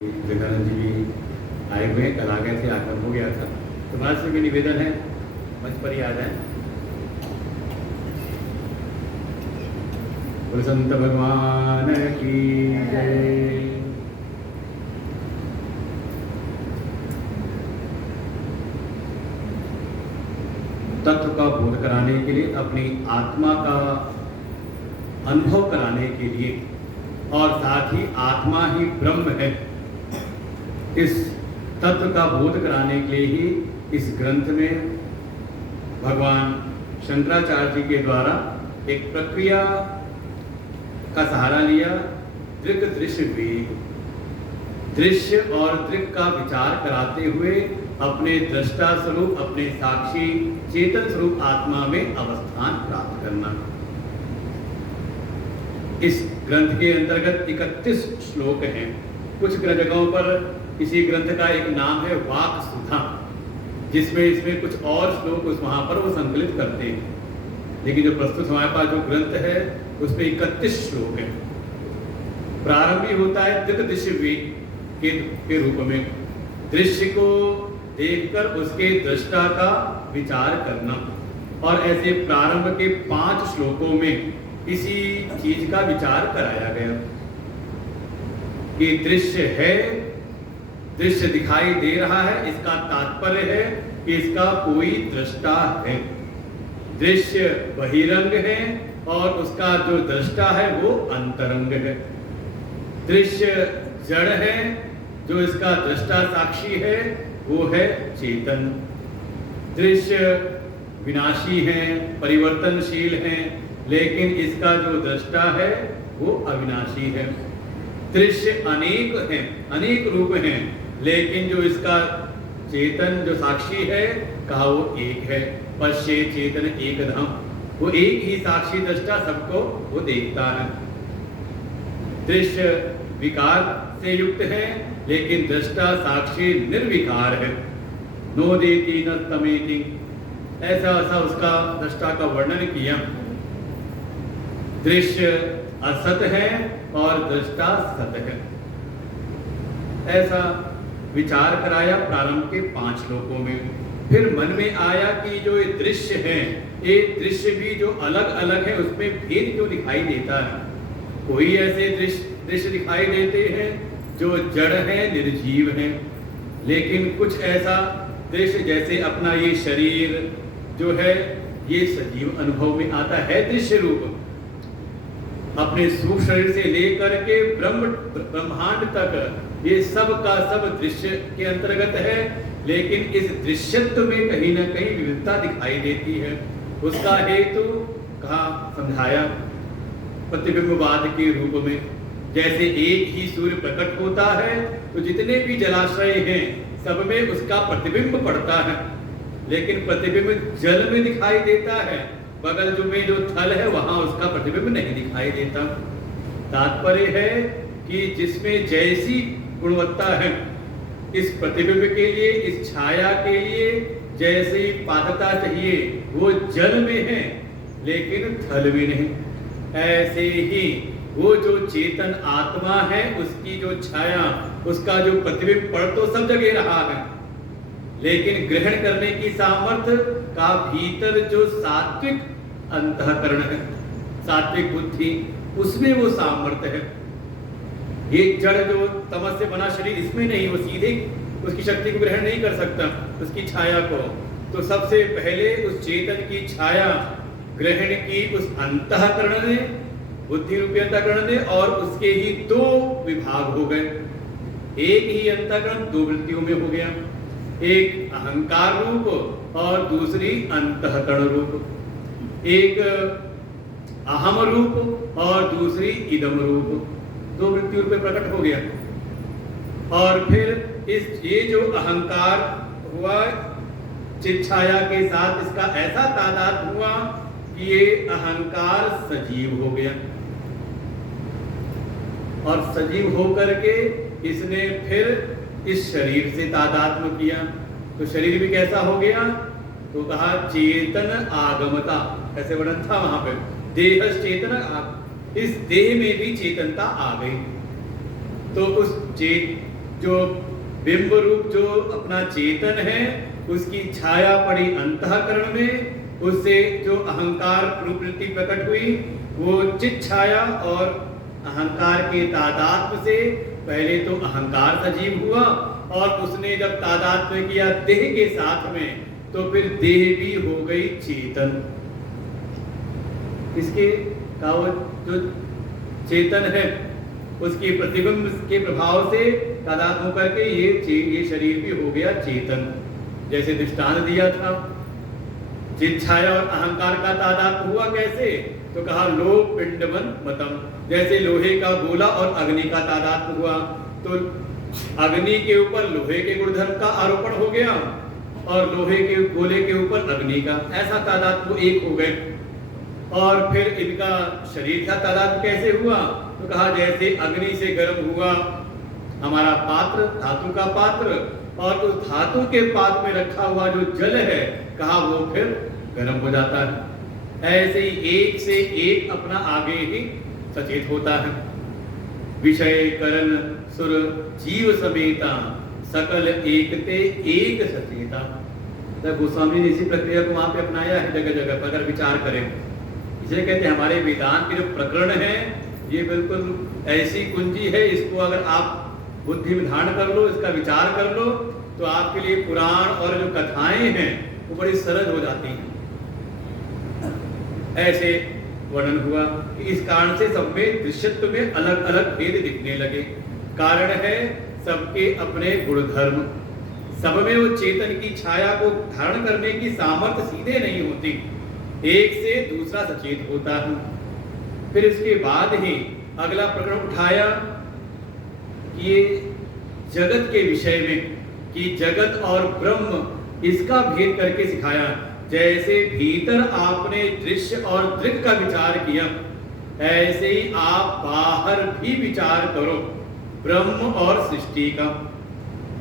विवेकानंद जी भी आए हुए हैं, कल आ गए थे, आगमन हो गया था। तो महाराज से भी निवेदन है मंच पर ही आ जाए। बोल संत भगवान की जय। तत्व का बोध कराने के लिए, अपनी आत्मा का अनुभव कराने के लिए, और साथ ही आत्मा ही ब्रह्म है, इस तत्व का बोध कराने के लिए ही इस ग्रंथ में भगवान शंकराचार्य जी के द्वारा एक प्रक्रिया का सहारा लिया। दृक् दृश्य वेग, दृश्य और दृक् का विचार कराते हुए अपने दृष्टा स्वरूप, अपने साक्षी चेतन स्वरूप आत्मा में अवस्थान प्राप्त करना। इस ग्रंथ के अंतर्गत 31 श्लोक हैं। कुछ जगहों पर इसी ग्रंथ का एक नाम है वाक सुधा, जिसमें इसमें कुछ और श्लोक वहां पर वो संकलित करते हैं। लेकिन जो प्रस्तुत हमारे पास जो ग्रंथ है उसमें 31 श्लोक है। प्रारंभ ही होता है दृक् दृश्य वेग के रूप में, दृश्य को देखकर उसके दृष्टा का विचार करना। और ऐसे प्रारंभ के 5 श्लोकों में इसी चीज का विचार कराया गया कि दृश्य है, दृश्य दिखाई दे रहा है, इसका तात्पर्य है कि इसका कोई दृष्टा है। दृश्य बहिरंग है और उसका जो दृष्टा है वो अंतरंग है। दृश्य जड़ है, जो इसका दृष्टा साक्षी है वो है चेतन। दृश्य विनाशी है, परिवर्तनशील है, लेकिन इसका जो दृष्टा है वो अविनाशी है। दृश्य अनेक हैं, अनेक रूप हैं, लेकिन जो इसका चेतन जो साक्षी है कहा वो एक है। पश्ये चेतन एकदम, वो एक ही साक्षी दृष्टा सबको वो देखता है। दृश्य विकार से युक्त है, लेकिन दृष्टा साक्षी निर्विकार है। नो देती न तमेति, ऐसा ऐसा उसका दृष्टा का वर्णन किया। दृश्य असत है और दृष्टा सत है, ऐसा विचार कराया प्रारंभ के 5 श्लोकों में। फिर मन में आया कि जो ये दृश्य है, ये दृश्य भी जो अलग अलग है उसमें भेद क्यों दिखाई देता है। कोई ऐसे दृश्य दिखाई देते हैं जो जड़ है, निर्जीव है, लेकिन कुछ ऐसा दृश्य जैसे अपना ये शरीर जो है ये सजीव अनुभव में आता है। दृश्य रूप अपने सूक्ष्म शरीर से लेकर के ब्रह्मांड तक ये सब का सब दृश्य के अंतर्गत है, लेकिन इस दृश्यत्व में कहीं ना कहीं विविधता दिखाई देती है। उसका हेतु कहा समझाया प्रतिबिंबवाद के रूप में। जैसे एक ही सूर्य प्रकट होता है तो जितने भी जलाशय हैं सब में उसका प्रतिबिंब पड़ता है, लेकिन प्रतिबिंब जल में दिखाई देता है, बगल में जो थल है वहां उसका प्रतिबिंब नहीं दिखाई देता। तात्पर्य है कि जिसमें जैसी गुणवत्ता है, इस प्रतिबिंब के लिए, इस छाया के लिए जैसी पात्रता चाहिए वो जल में है, लेकिन थल में नहीं। ऐसे ही वो जो चेतन आत्मा है उसकी जो छाया, उसका जो प्रतिबिंब पड़ तो सब जगह रहा है, लेकिन ग्रहण करने की सामर्थ्य का भीतर जो सात्विक अंतःकरण है, सात्विक बुद्धि, उसमें वो सामर्थ्य है। ये जड़ जो तमस से बना शरीर इसमें नहीं, वो सीधे उसकी शक्ति को ग्रहण नहीं कर सकता, उसकी छाया को। तो सबसे पहले उस चेतन की छाया ग्रहण की उस अंतःकरण ने, बुद्धि रूपी अंतःकरण ने, और उसके ही 2 विभाग हो गए। एक ही अंतःकरण 2 वृत्तियों में हो गया, एक अहंकार रूप और दूसरी अंतःकरण रूप। एक अहम रूप और दूसरी इदम रूप, 2 वृत्तियों में प्रकट हो गया। और फिर ये जो अहंकार हुआ चित छाया के साथ, इसका ऐसा तादाद हुआ कि ये अहंकार सजीव हो गया, और सजीव होकर के इसने फिर इस शरीर से तादात्म्य किया। तो शरीर भी कैसा हो गया, तो कहा चेतन आगमता, ऐसे वर्णन था वहां पे, देह चेतन, इस देह में भी चेतनता आ गई। तो उस जो बिंब रूप जो अपना चेतन है उसकी छाया पड़ी अंतःकरण में, उससे जो अहंकार प्रवृत्ति प्रकट हुई वो चित छाया और अहंकार के तादात्म्य से पहले तो अहंकार सजीव हुआ और उसने जब तादात्म्य किया देह के साथ में तो फिर देह भी हो गई चेतन। इसके का वो जो चेतन है उसकी प्रतिबिंब के प्रभाव से तादात्म्य होकर के ये शरीर भी हो गया चेतन। जैसे दृष्टांत दिया था चित छाया और अहंकार का तादात्म्य हुआ कैसे, तो कहा लोह पिंडवन मतम, जैसे लोहे का गोला और अग्नि का तादात्म्य हुआ तो अग्नि के ऊपर लोहे के गुणधर्म का आरोपण हो गया और लोहे के गोले के ऊपर अग्नि का, ऐसा तादात्म्य एक हो गए। और फिर इनका शरीर का तादात्म्य कैसे हुआ, तो कहा जैसे अग्नि से गर्म हुआ हमारा पात्र, धातु का पात्र, और उस धातु के पात्र में रखा हुआ जो जल है कहा वो फिर गर्म हो जाता है। ऐसे ही एक से एक अपना आगे ही सचेत होता है। विषय करण सुर जीव समेता सकल एकते एक सचेता। तो गोस्वामी ने इसी प्रक्रिया को वहां पे अपनाया है जगह जगह पर, अगर विचार करें। इसे कहते हैं हमारे वेदांत के जो प्रकरण है ये बिल्कुल ऐसी कुंजी है, इसको अगर आप बुद्धि में धारण कर लो, इसका विचार कर लो तो आपके लिए पुराण और जो कथाएं हैं वो बड़ी सरल हो जाती हैं। ऐसे वर्णन हुआ कि इस कारण से सब में दृश्यत्व में अलग अलग भेद दिखने लगे। कारण है सबके अपने गुणधर्म, सब में वो चेतन की छाया को धारण करने की सामर्थ्य सीधे नहीं होती, एक से दूसरा सचेत होता है। फिर इसके बाद ही अगला प्रकरण उठाया कि ये जगत के विषय में कि जगत और ब्रह्म इसका भेद करके सिखाया। जैसे भीतर आपने दृश्य और दृक् का विचार किया, ऐसे ही आप बाहर भी विचार करो ब्रह्म और सृष्टि का।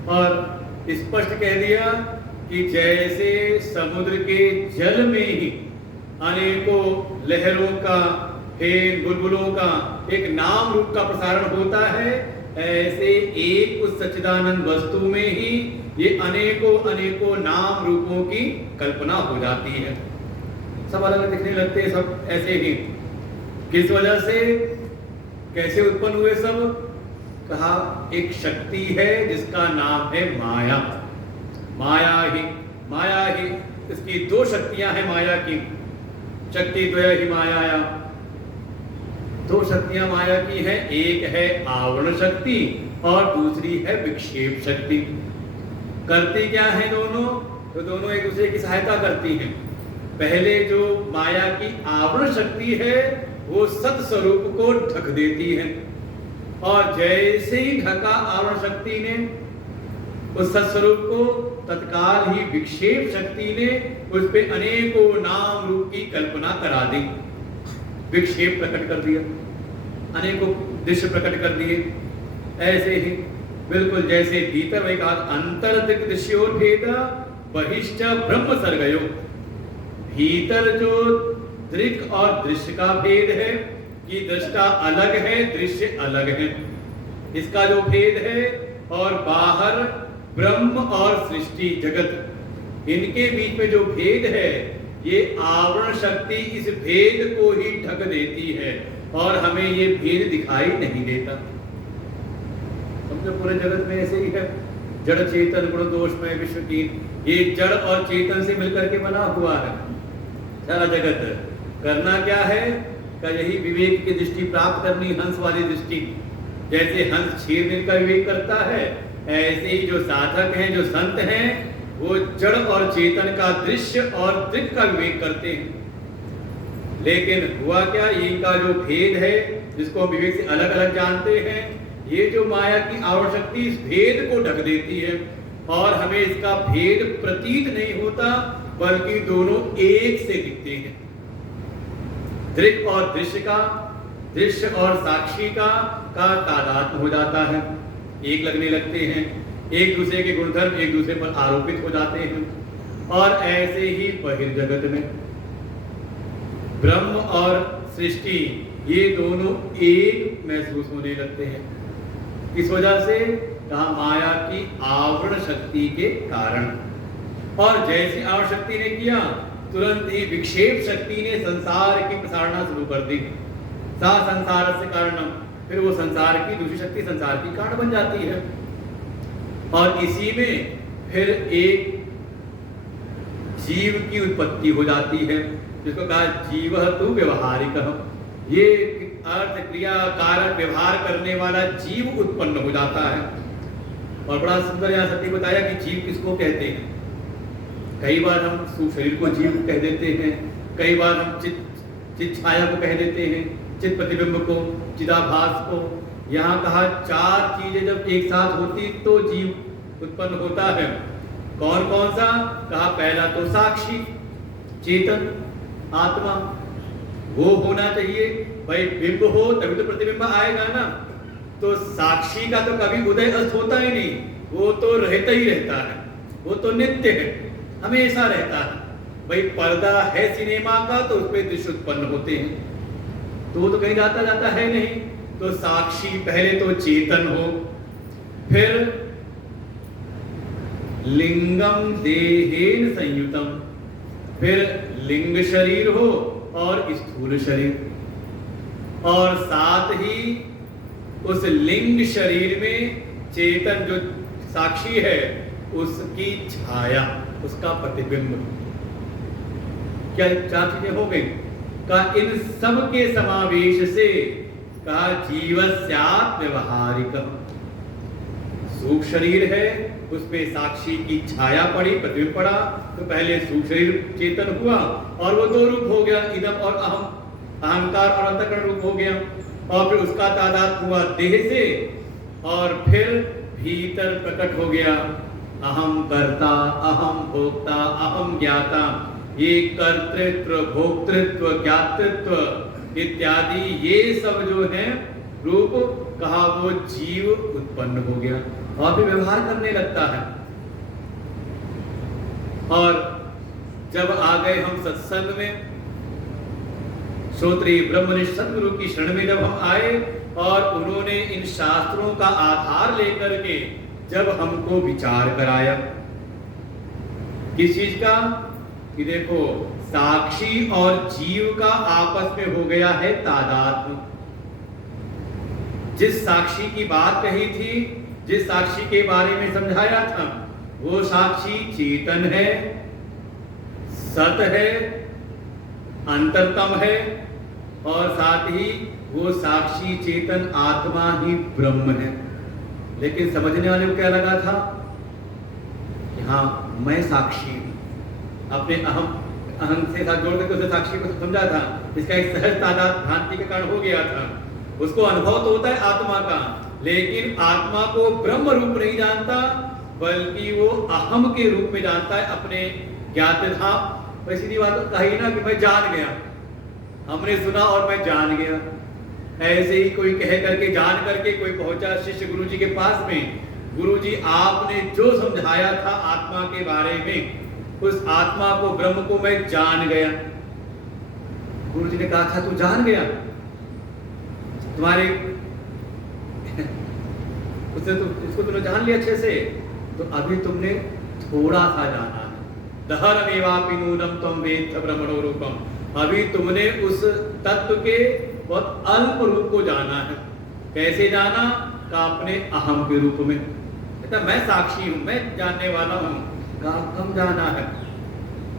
और स्पष्ट कह दिया कि जैसे समुद्र के जल में ही अनेकों लहरों का, फेन बुलबुलों का एक नाम रूप का प्रसारण होता है, ऐसे एक उस सच्चिदानंद वस्तु में ही ये अनेकों अनेकों नाम रूपों की कल्पना हो जाती है। सब अलग अलग दिखने लगते हैं, सब ऐसे ही। किस वजह से, कैसे उत्पन्न हुए सब, कहा एक शक्ति है जिसका नाम है माया। माया ही इसकी दो शक्तियां हैं माया की, शक्ति द्वय ही माया। दो शक्तियां माया की है, एक है आवरण शक्ति और दूसरी है विक्षेप शक्ति। करती क्या है दोनों, तो दोनों एक दूसरे की सहायता करती हैं। पहले जो माया की आवरण शक्ति है वो सत स्वरूप को ढक देती है, और जैसे ही ढका आवरण शक्ति ने उस सत स्वरूप को, तत्काल ही विक्षेप शक्ति ने उस पे अनेकों नाम रूप की कल्पना करा दी, विक्षेप प्रकट कर दिया, अनेकों दृश्य प्रकट कर दिए। ऐसे ही बिल्कुल जैसे भीतर वही कहा अंतर्दिक दृश्योर भेद बहिश्च ब्रह्म सर्गयो। भीतर जो दृक् और दृश्य का भेद है कि दृष्टा अलग है, दृश्य अलग है, इसका जो भेद है, और बाहर ब्रह्म और सृष्टि जगत, इनके बीच में जो भेद है ये आवरण शक्ति इस भेद को ही ढक देती है और हमें ये भेद दिखाई नहीं देता। समझो पूरे जगत में ऐसे ही है, जड़ चेतन गुण दोष में विश्व की, ये जड़ और चेतन से मिलकर के बना हुआ है सारा जगत। करना क्या है, का यही विवेक की दृष्टि प्राप्त करनी, हंस वाली दृष्टि। जैसे हंस क्षीर का विवेक करता है, ऐसे ही जो साधक हैं, जो संत हैं, वो जड़ और चेतन का, दृश्य और दृक् का विवेक करते हैं। लेकिन हुआ क्या, इनका जो भेद है जिसको हम विवेक से अलग अलग जानते हैं, ये जो माया की आवरण शक्ति इस भेद को ढक देती है और हमें इसका भेद प्रतीत नहीं होता, बल्कि दोनों एक से दिखते हैं। दृक् और दृश्य का, दृश्य और साक्षी का तादात्म्य हो जाता है, एक लगने लगते हैं, एक दूसरे के गुणधर्म एक दूसरे पर आरोपित हो जाते हैं। और ऐसे ही बहिर्जगत में ब्रह्म और सृष्टि ये दोनों एक महसूस होने लगते हैं। इस वजह से कहा माया की आवरण शक्ति के कारण। और जैसे आवरण शक्ति ने किया, तुरंत ही विक्षेप शक्ति ने संसार की प्रसारणा शुरू कर दी। सा संसार से कारणम, फिर वो संसार की दूसरी शक्ति संसार की कारण बन जाती है। और इसी में फिर एक जीव की उत्पत्ति हो जाती है, जिसको कहा जीव तु व्यवहारिक। ये अर्थ क्रिया कारक व्यवहार करने वाला जीव उत्पन्न हो जाता है। और बड़ा सुंदर यहाँ सत्य बताया कि जीव किसको कहते हैं। कई बार हम शरीर को जीव कह देते हैं, कई बार हम चित छाया को कह देते हैं, चित प्रतिबिंब को, चिदाभास को। यहाँ कहा चार चीजें जब एक साथ होती तो जीव उत्पन्न होता है। कौन कौन सा? कहा पहला तो साक्षी चेतन आत्मा, वो होना चाहिए। भाई बिंब हो तभी तो प्रतिबिंब आएगा ना। तो साक्षी का तो कभी उदय अस्त होता ही नहीं, वो तो रहता ही रहता है, वो तो नित्य है, हमेशा रहता है। भाई पर्दा है सिनेमा का तो उसमें दृश्य उत्पन्न होते हैं, तो वो तो कहीं जाता जाता है नहीं। तो साक्षी पहले तो चेतन हो, फिर लिंगम देहेन संयुतम, फिर लिंग शरीर हो और स्थूल शरीर, और साथ ही उस लिंग शरीर में चेतन जो साक्षी है उसकी छाया, उसका प्रतिबिंब। क्या चार चीजें हो गई? कहा इन सब के समावेश से कहा जीवस्यात् व्यवहारिक। सूक्ष्म शरीर है, उसपे साक्षी की छाया पड़ी, प्रतिबिंब पड़ा, तो पहले सूक्ष्म शरीर चेतन हुआ और वो दो रूप हो गया, इदम और अहम, अहंकार और अंतःकरण रूप हो गया। और फिर उसका तादाद हुआ देह से, और फिर भीतर प्रकट हो गया अहम कर्ता, अहम भोक्ता, अहम ज्ञाता। ये कर्तृत्व, भोक्तृत्व, ज्ञातृत्व इत्यादि ये सब जो है रूप, कहा वो जीव उत्पन्न हो गया और फिर व्यवहार करने लगता है। और जब आ गए हम सत्संग में, श्रोत्रिय ब्रह्मनिष्ठ सद्गुरु की शरण में जब हम आए और उन्होंने इन शास्त्रों का आधार लेकर के जब हमको विचार कराया, किस चीज का? कि देखो साक्षी और जीव का आपस में हो गया है तादात्म्य। जिस साक्षी की बात कही थी, जिस साक्षी के बारे में समझाया था, वो साक्षी चेतन है, सत है, अंतरतम है, और साथ ही वो साक्षी चेतन आत्मा ही ब्रह्म है। लेकिन समझने वाले को क्या लगा था कि हाँ मैं साक्षी हूं, अपने अहम से साथ जोड़ करके उसे साक्षी को समझा था। इसका एक सहज तादाद भ्रांति के कारण हो गया था। उसको अनुभव तो होता है आत्मा का, लेकिन आत्मा को ब्रह्म रूप नहीं जानता, बल्कि वो अहम के रूप में जानता है, अपने ज्ञात था। वैसी बात कही ना कि मैं जान गया, हमने सुना और मैं जान गया। ऐसे ही कोई कह करके जान करके कोई पहुंचा शिष्य गुरुजी के पास में, गुरुजी आपने जो समझाया था आत्मा के बारे में, उस आत्मा को, ब्रह्म को मैं जान गया। गुरुजी ने कहा था तू जान गया? तुम्हारे उसने तो इसको तुमने जान लिया अच्छे से, तो अभी तुमने थोड़ा सा जाना है। दहरमेवापि नूनम त्वं वेत्थ ब्रह्मणो रूपम। अभी तुमने उस तत्व के बहुत अल्प रूप को जाना है। कैसे जाना? का अपने अहम के रूप में। कहता मैं साक्षी हूं, मैं जानने वाला हूं। कम जाना है।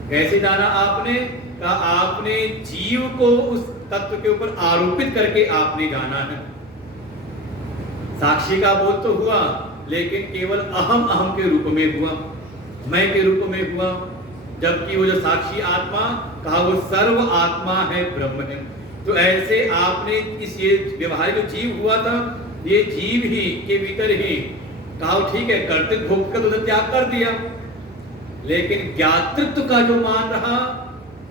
कैसे जाना आपने? का आपने जीव को उस तत्व के ऊपर आरोपित करके आपने जाना है। साक्षी का बोध तो हुआ, लेकिन केवल अहम अहम के रूप में हुआ, मैं के रूप में हुआ। जबकि वो जो साक्षी आत्मा, कहा वो सर्व आत्मा है, ब्रह्म है। तो ऐसे आपने इस ये व्यवहारिक जो जीव हुआ था, ये जीव ही के भीतर ही कहा ठीक है, कर्तृत्व भोग कर उधर त्याग कर दिया, लेकिन ज्ञातृत्व का जो मान रहा,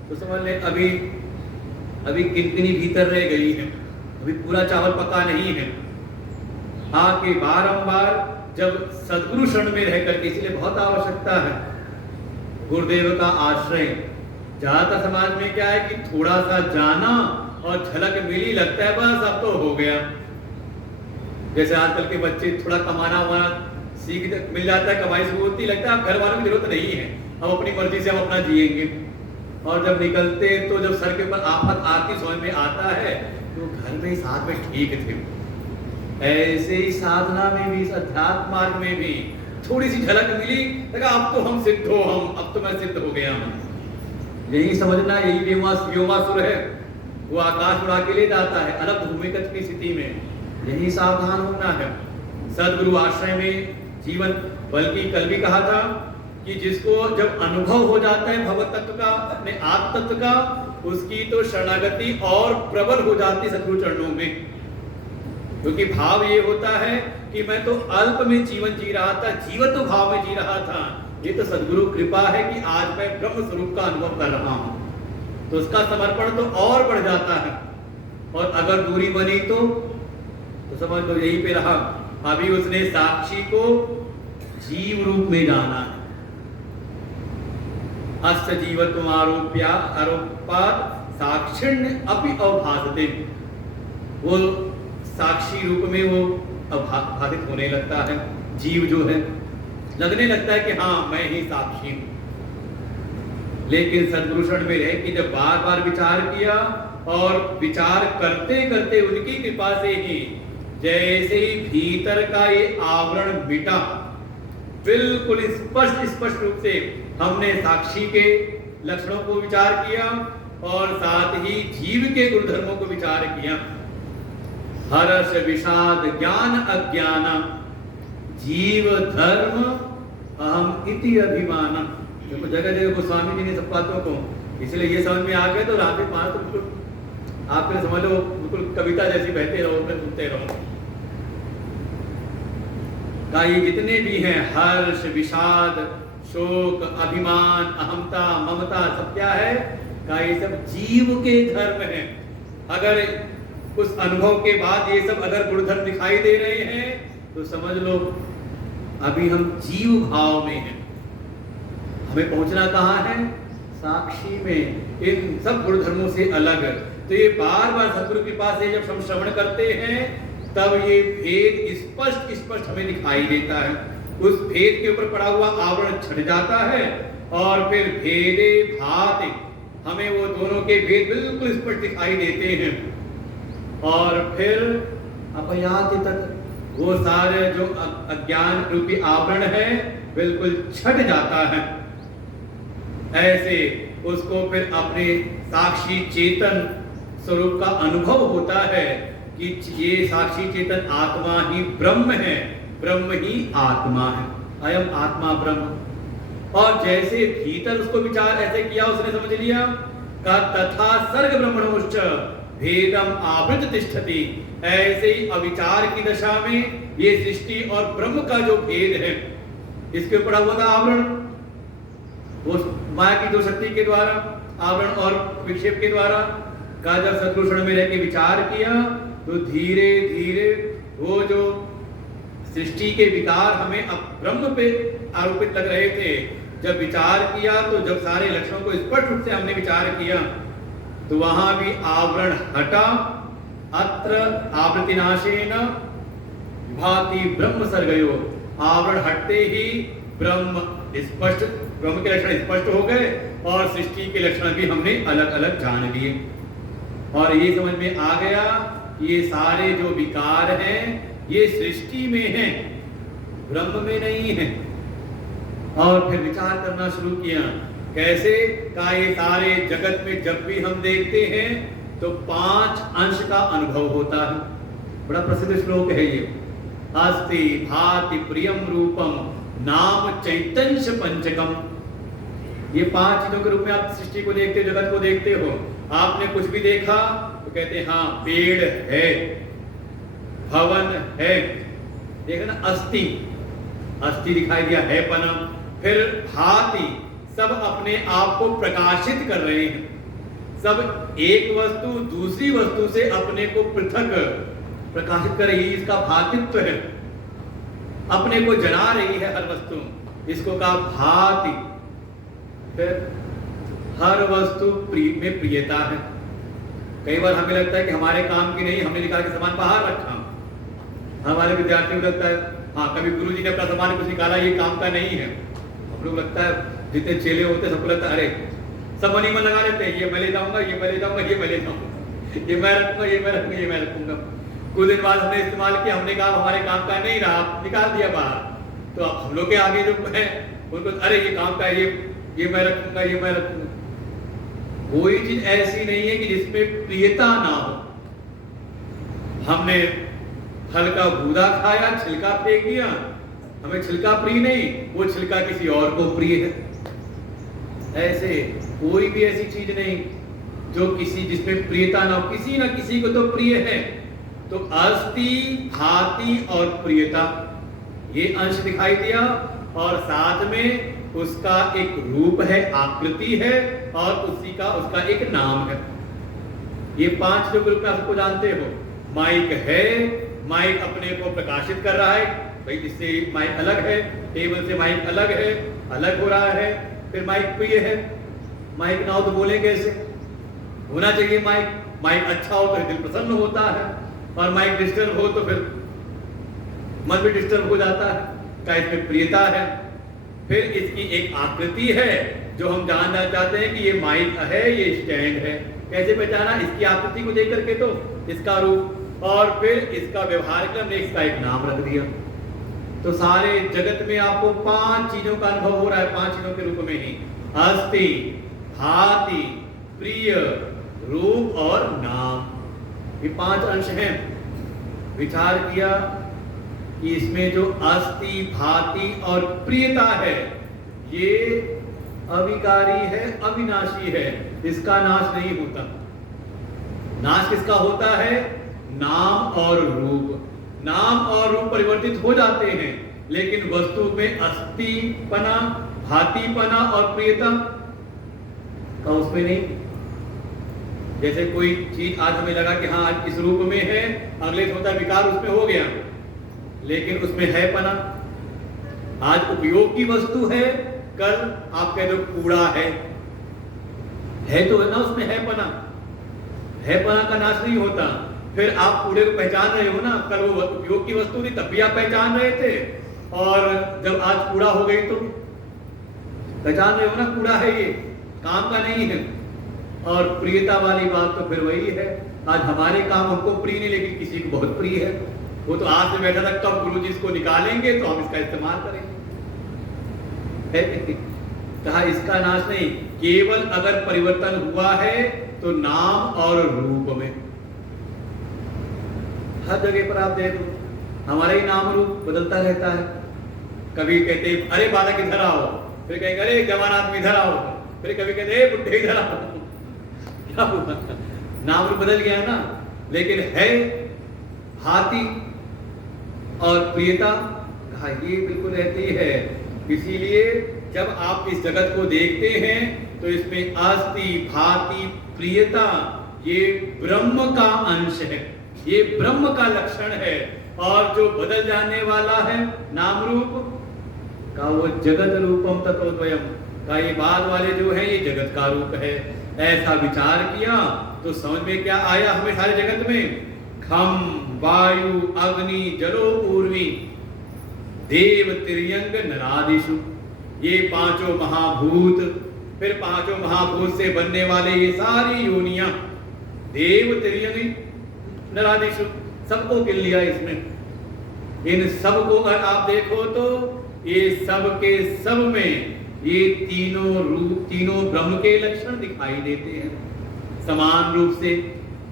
तो समझ ले अभी किनकिनी भीतर रह गई है, अभी पूरा चावल पका नहीं है। आके बारंबार जब सद्गुरु शरण में रह करके, इसलिए बहुत आवश्यकता है गुरुदेव का आश्रय। ज्यादातर समाज में क्या है कि थोड़ा सा जाना और झलक मिली, लगता है बस अब तो हो गया। जैसे आजकल के बच्चे थोड़ा कमाना वाना सीख मिल जाता है, कमाई शुरू होती, लगता है अब घर वालों की जरूरत नहीं है, अब अपनी मर्जी से हम अपना जिएंगे। और जब निकलते तो जब सर के ऊपर आफत आती समझ में आता है तो घर में साथ में ठीक थे। ऐसे ही साधना में भी, इस अध्यात्म मार्ग में भी थोड़ी सी झलक मिली, लगा अब तो हम सिद्ध हो, हम अब तो मैं सिद्ध हो गया हूं। यही समझना, यही व्योमासुर है, वो आकाश उड़ा के ले जाता है अलग भूमिगत की स्थिति में। यही सावधान होना है। सदगुरु आश्रय में जीवन, बल्कि कल भी कहा था कि जिसको जब अनुभव हो जाता है भगवत तत्व का, अपने आत्म तत्व का, उसकी तो शरणागति और प्रबल हो जाती है सदगुरु चरणों में। क्योंकि भाव ये होता है कि मैं तो अल्प में जीवन जी रहा था, जीवन तो भाव में जी रहा था, ये तो सदगुरु कृपा है कि आज मैं ब्रह्म स्वरूप का अनुभव कर रहा हूं, तो उसका समर्पण तो और बढ़ जाता है। और अगर दूरी बनी तो समझ लो यहीं पे रहा। अभी उसने साक्षी को जीव रूप में जाना है। अस्य जीवत्वम आरोपात साक्षिण्य अपि अवभासते, वो साक्षी रूप में वो अवभासित होने लगता है। जीव जो है लगने लगता है कि हाँ मैं ही साक्षी हूं। लेकिन सदगुरु शरण में रह के जब बार बार विचार किया, और विचार करते करते उनकी कृपा से ही जैसे ही भीतर का ये आवरण मिटा, बिल्कुल स्पष्ट रूप से हमने साक्षी के लक्षणों को विचार किया और साथ ही जीव के गुणधर्मों को विचार किया। हर्ष विषाद ज्ञान अज्ञान जीव धर्म अहम इति अभिमान। देखो जगह जगह गोस्वामी जी ने सब बातों को, इसलिए ये समझ में आ गए तो राधे पास तो बिल्कुल आपने समझ लो, बिल्कुल कविता जैसी बहते रहो, सुनते रहो। का ये जितने भी हैं हर्ष विषाद शोक अभिमान अहमता ममता सब क्या है, का ये सब जीव के धर्म हैं। अगर उस अनुभव के बाद ये सब अगर गुणधर्म दिखाई दे रहे हैं तो समझ लो अभी हम जीव भाव में हैं। हमें पहुंचना कहाँ है? साक्षी में, इन सब गुणधर्मों से अलग। तो ये बार बार सतगुरु के पास से जब हम श्रवण करते हैं तब ये भेद स्पष्ट हमें दिखाई देता है। उस भेद के ऊपर पड़ा हुआ आवरण छट जाता है और फिर भेदे भाते हमें वो दोनों के भेद बिल्कुल स्पष्ट दिखाई देते हैं। और फिर अपयाति तक वो सारे जो अज्ञान रूपी आवरण है बिल्कुल छट जाता है। ऐसे उसको फिर अपने साक्षी चेतन स्वरूप का अनुभव होता है कि ये साक्षी चेतन आत्मा ही ब्रह्म है, ब्रह्म ही आत्मा है, अयम आत्मा ब्रह्म। और जैसे भीतर उसको विचार ऐसे किया, उसने समझ लिया का तथा सर्ग ब्रह्मणोश्च भेदम आवृत तिष्ठति। ऐसे ही अविचार की दशा में ये सृष्टि और ब्रह्म का जो भेद है इसके ऊपर हुआ था आवरण, वो माया की दो शक्ति के द्वारा आवरण और विक्षेप के द्वारा का जब सत्पुरुषण में रह के विचार किया तो धीरे धीरे वो जो सृष्टि के विकार हमें अब ब्रह्म पे आरोपित लग रहे थे, जब विचार किया तो जब सारे लक्षणों को स्पष्ट रूप से हमने विचार किया तो वहां भी आवरण हटा। अत्र आवृतिनाशेन भाति ब्रह्म सर्गयो, आवरण हटते ही ब्रह्म स्पष्ट, ब्रह्म के लक्षण स्पष्ट हो गए और सृष्टि के लक्षण भी हमने अलग अलग जान लिए। और ये समझ में आ गया ये सारे जो विकार हैं ये सृष्टि में हैं, ब्रह्म में नहीं है। और फिर विचार करना शुरू किया कैसे का ये सारे जगत में जब भी हम देखते हैं तो 5 अंश का अनुभव होता है। बड़ा प्रसिद्ध श्लोक है ये, अस्ति भाति प्रियम रूपम नाम चैतन्य पंचकम। ये 5 चीजों के रूप में आप सृष्टि को देखते हो, जगत को देखते हो। आपने कुछ भी देखा तो कहते हैं हाँ पेड़ है, भवन है, देखा ना, अस्थि, अस्थि दिखाई दिया है पनम। फिर भाति, सब अपने आप को प्रकाशित कर रहे हैं, सब एक वस्तु दूसरी वस्तु से अपने को पृथक प्रकाशित कर रही है, इसका भातित्व है, अपने को जला रही है हर वस्तु, इसको कहा भाति। फिर हर वस्तु में प्रियता है। कई बार हमें लगता है कि हमारे काम की नहीं, हमने निकाल के सामान बाहर रखा। हमारे विद्यार्थियों को लगता है हाँ, कभी गुरु जी ने अपना सामान कुछ निकाला, ये काम का नहीं है। हम लोग लगता है जितने चेले होते हैं सबको लगता है अरे सब मन ही मन लगा लेते हैं, ये मैं ले जाऊंगा, ये मैं ले जाऊंगा, ये मैं ले जाऊंगा, ये मैं रखूंगा, ये मैं रखूंगा, ये मैं रखूंगा। कुछ दिन बाद हमने इस्तेमाल किया, हमने कहा हमारे काम का नहीं रहा, निकाल दिया बाहर। तो अब हम लोग के आगे जो है उनको अरे ये काम का है, ये मैं रखूंगा, ये मैं रखूंगा। कोई चीज ऐसी नहीं है कि जिसमें प्रियता ना हो। हमने फल का गूदा खाया, छिलका फेंक दिया, हमें छिलका प्रिय नहीं, वो छिलका किसी और को प्रिय है। ऐसे कोई भी ऐसी चीज नहीं जो किसी जिसमें प्रियता ना हो, किसी ना किसी को तो प्रिय है। तो अस्ति, भाति और प्रियता ये अंश दिखाई दिया, और साथ में उसका एक रूप है, आकृति है, और उसी का उसका एक नाम है। ये 5 जो ग्रुप में आपको जानते हो। माइक है, माइक अपने को प्रकाशित कर रहा है, भाई इससे माइक अलग है, टेबल से माइक अलग है, अलग हो रहा है। फिर माइक प्रिय है, माइक ना हो तो बोले कैसे, होना चाहिए माइक। माइक अच्छा हो तो दिल प्रसन्न होता है, और माइक डिस्टर्ब हो तो फिर मन भी डिस्टर्ब हो जाता है। क्या इसमें प्रियता है। फिर इसकी एक आकृति है जो हम जानना चाहते हैं कि ये माइक है, ये स्टैंड है। कैसे पहचाना, इसकी आकृति को देख करके, तो इसका रूप, और फिर इसका व्यवहार क्रम ने इसका एक नाम रख दिया। तो सारे जगत में आपको 5 चीजों का अनुभव हो रहा है, 5 चीजों के रूप में ही। अस्ति, भाति, प्रिय, रूप और नाम, ये 5 अंश हैं। विचार किया कि इसमें जो अस्ति, भाति और प्रियता है ये अविकारी है, अविनाशी है, इसका नाश नहीं होता। नाश किसका होता है, नाम और रूप। नाम और रूप परिवर्तित हो जाते हैं, लेकिन वस्तु में अस्तिपना, भातिपना और प्रियता का उसमें नहीं। जैसे कोई चीज आज हमें लगा कि हाँ आज इस रूप में है, अगले से होता विकार उसमें हो गया, लेकिन उसमें है पना। आज उपयोग की वस्तु है, कल आप कह दो कूड़ा है तो है ना, उसमें है पना। है पना का नाश नहीं होता। फिर आप कूड़े को पहचान रहे हो ना, कल वो उपयोग की वस्तु थी तब भी आप पहचान रहे थे, और जब आज कूड़ा हो गई तो पहचान रहे हो ना, कूड़ा है ये, काम का नहीं है। और प्रियता वाली बात तो फिर वही है, आज हमारे काम हमको प्रिय नहीं, लेकिन किसी को बहुत प्रिय है। वो तो आज से बैठा था, कब गुरु जी इसको निकालेंगे तो हम इसका इस्तेमाल करेंगे। कहा इसका नाश नहीं, केवल अगर परिवर्तन हुआ है तो नाम और रूप में। हर जगह पर आप देखो हमारा ही नाम रूप बदलता रहता है। कभी कहते अरे बालक इधर आओ, फिर कहेंगे अरे जवान आदमी इधर आओ, फिर कभी कहते बुढ़े इधर आओ। क्या हुआ, नाम रूप बदल गया ना। लेकिन है भाति और प्रियता, कहा ये बिल्कुल रहती है। इसीलिए जब आप इस जगत को देखते हैं तो इसमें अस्ति, भाति, प्रियता ये ब्रह्म का अंश है, ये ब्रह्म का लक्षण है। और जो बदल जाने वाला है नाम रूप का, वो जगत रूपम ततोद्वयम का, ये बाद वाले जो है ये जगत का रूप है। ऐसा विचार किया तो समझ में क्या आया हमें सारे जगत में, खम, वायु, अग्नि, जलो, ऊर्वी, देव, तिर्यंग, नरादिषु, ये 5 महाभूत। फिर 5 महाभूत से बनने वाले ये सारी योनियां, देव, तिर्यंग, नरादिषु, सबको गिन लिया इसमें। इन सब को अगर आप देखो तो ये सब के सब में ये तीनों रूप, तीनों ब्रह्म के लक्षण दिखाई देते हैं समान रूप से।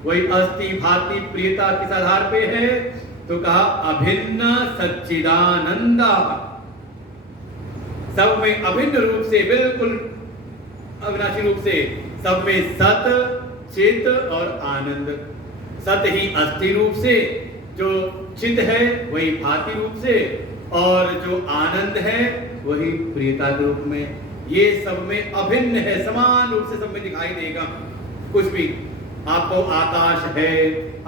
वही अस्ति, भाति, प्रियता किस आधार पे है, तो कहा अभिन्न सच्चिदानंदा, सब में अभिन्न रूप से, बिल्कुल अविनाशी रूप से, सब में सत, चित और आनंद। सत ही अस्थि रूप से, जो चित है वही भाति रूप से, और जो आनंद है वही प्रियता के रूप में। ये सब में अभिन्न है, समान रूप से सब में दिखाई देगा। कुछ भी आपको आकाश है,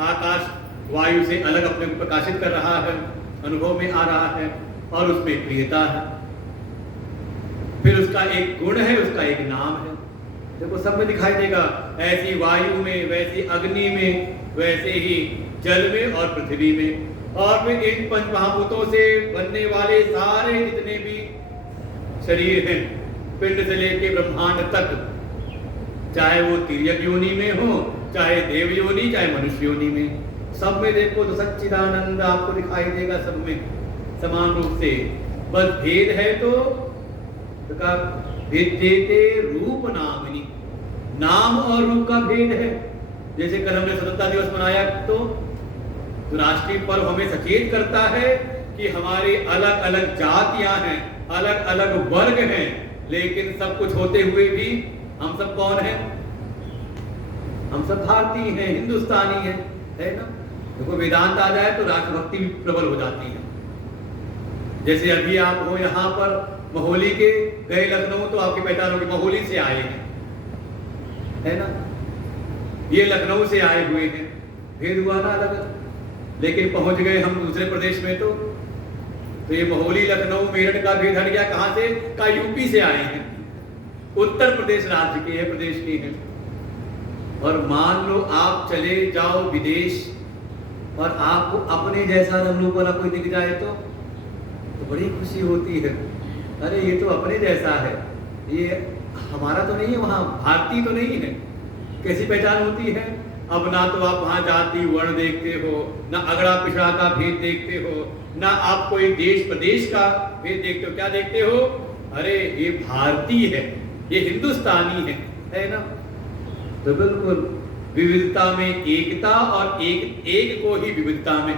आकाश वायु से अलग अपने को प्रकाशित कर रहा है, अनुभव में आ रहा है, और उसमें प्रियता है। फिर उसका एक गुण है, उसका एक नाम है, देखो सब में दिखाई देगा। ऐसी वायु में, वैसी अग्नि में, वैसे ही जल में और पृथ्वी में। और फिर इन पंच महाभूतों से बनने वाले सारे जितने भी शरीर हैं, पिंड से लेके ब्रह्मांड तक, चाहे वो तिर्यक योनि में हो, चाहे देव योनि, चाहे मनुष्य योनि में, सब में देखो तो सच्चिदानंद आपको दिखाई देगा, सब में समान रूप से। बस भेद है तो भेदेते रूप नामिनी, नाम और रूप का भेद है। जैसे कल हमने स्वतंत्रता दिवस मनाया तो राष्ट्रीय पर्व हमें सचेत करता है कि हमारी अलग अलग जातियां हैं, अलग अलग वर्ग हैं, लेकिन सब कुछ होते हुए भी हम सब कौन हैं? हम सब भारतीय हैं, हिंदुस्तानी हैं, है ना। देखो वेदांत आ जाए तो राष्ट्रभक्ति भी प्रबल हो जाती है। जैसे अभी आप हो यहाँ पर महोली के, गए लखनऊ तो आपकी पहचान होगी, महोली से आए हैं, है ना। ये लखनऊ से आए हुए हैं, भेद हुआ ना अलग, लेकिन पहुंच गए हम दूसरे प्रदेश में तो ये महोली लखनऊ मेरठ का भेद हट गया। कहां से? का यूपी से आए हैं, उत्तर प्रदेश राज्य के है, प्रदेश के हैं। और मान लो आप चले जाओ विदेश और आपको अपने जैसा रंगरूप वाला कोई दिख जाए तो बड़ी खुशी होती है। अरे ये तो अपने जैसा है, ये हमारा तो नहीं है, वहां भारतीय तो नहीं है। कैसी पहचान होती है? अब ना तो आप वहां जाति वर्ण देखते हो, ना अगड़ा पिछड़ा का भेद देखते हो, ना आप कोई देश प्रदेश का भेद देखते हो। क्या देखते हो? अरे ये भारतीय है, ये हिंदुस्तानी है ना। तो बिल्कुल विविधता में एकता, और एक को ही विविधता में,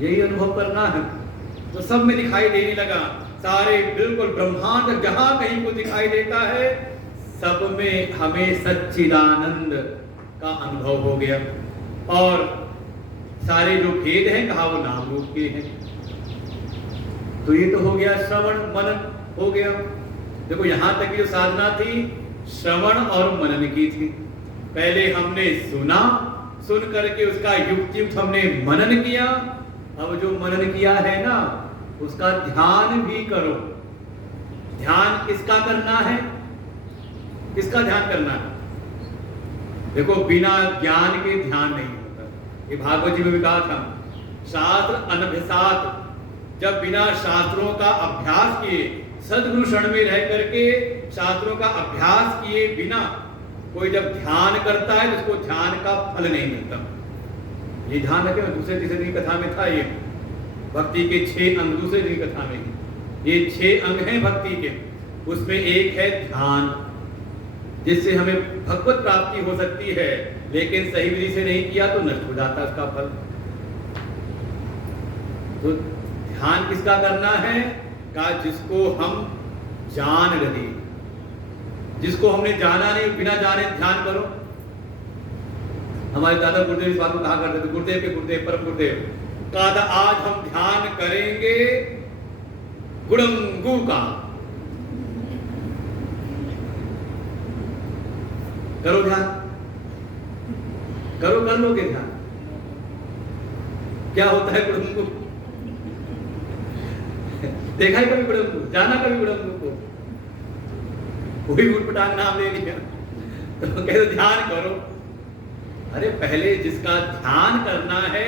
यही अनुभव करना है। तो सब में दिखाई देने लगा, सारे बिल्कुल ब्रह्मांड जहां कहीं को दिखाई देता है, सब में हमें सच्चिदानंद का अनुभव हो गया। और सारे जो भेद हैं कहा वो नाम रूप के हैं। तो ये तो हो गया श्रवण मनन हो गया। देखो यहां तक की जो साधना थी श्रवण और मनन की थी। पहले हमने सुना, सुन करके उसका युक्त हमने मनन किया। अब जो मनन किया है ना उसका ध्यान भी करो। ध्यान किसका करना है? किसका ध्यान करना है? देखो बिना ज्ञान के ध्यान नहीं होता। ये भागवत जी में भी कहा था, शास्त्र अनभ्यासात, जब बिना शास्त्रों का अभ्यास किए, सद्गुरु शरण में रह करके शास्त्रों का अभ्यास किए बिना कोई जब ध्यान करता है तो उसको ध्यान का फल नहीं मिलता। ये ध्यान रखें। दूसरे तीसरे की कथा में था ये भक्ति के 6 अंग, दूसरे की कथा में ये 6 अंग हैं भक्ति के। उसमें एक है ध्यान, जिससे हमें भगवत प्राप्ति हो सकती है, लेकिन सही विधि से नहीं किया तो नष्ट हो जाता उसका फल। तो ध्यान किसका करना है? का जिसको हम जान रहे, जिसको हमने जाना नहीं, बिना जाने ध्यान करो। हमारे दादा गुरुदेव इस बात को कहा करते थे, गुरुदेव के गुरुदेव परम गुरुदेव कहा था, आज हम ध्यान करेंगे गुड़ंगू का। करो ध्यान, करो, कर लोगे ध्यान। क्या होता है गुड़ंगू? देखा है कभी गुड़ंगू? जाना कभी गुड़ंगू को? कोई उठपटांग नाम ले लिया तो कहते ध्यान करो। अरे पहले जिसका ध्यान करना है,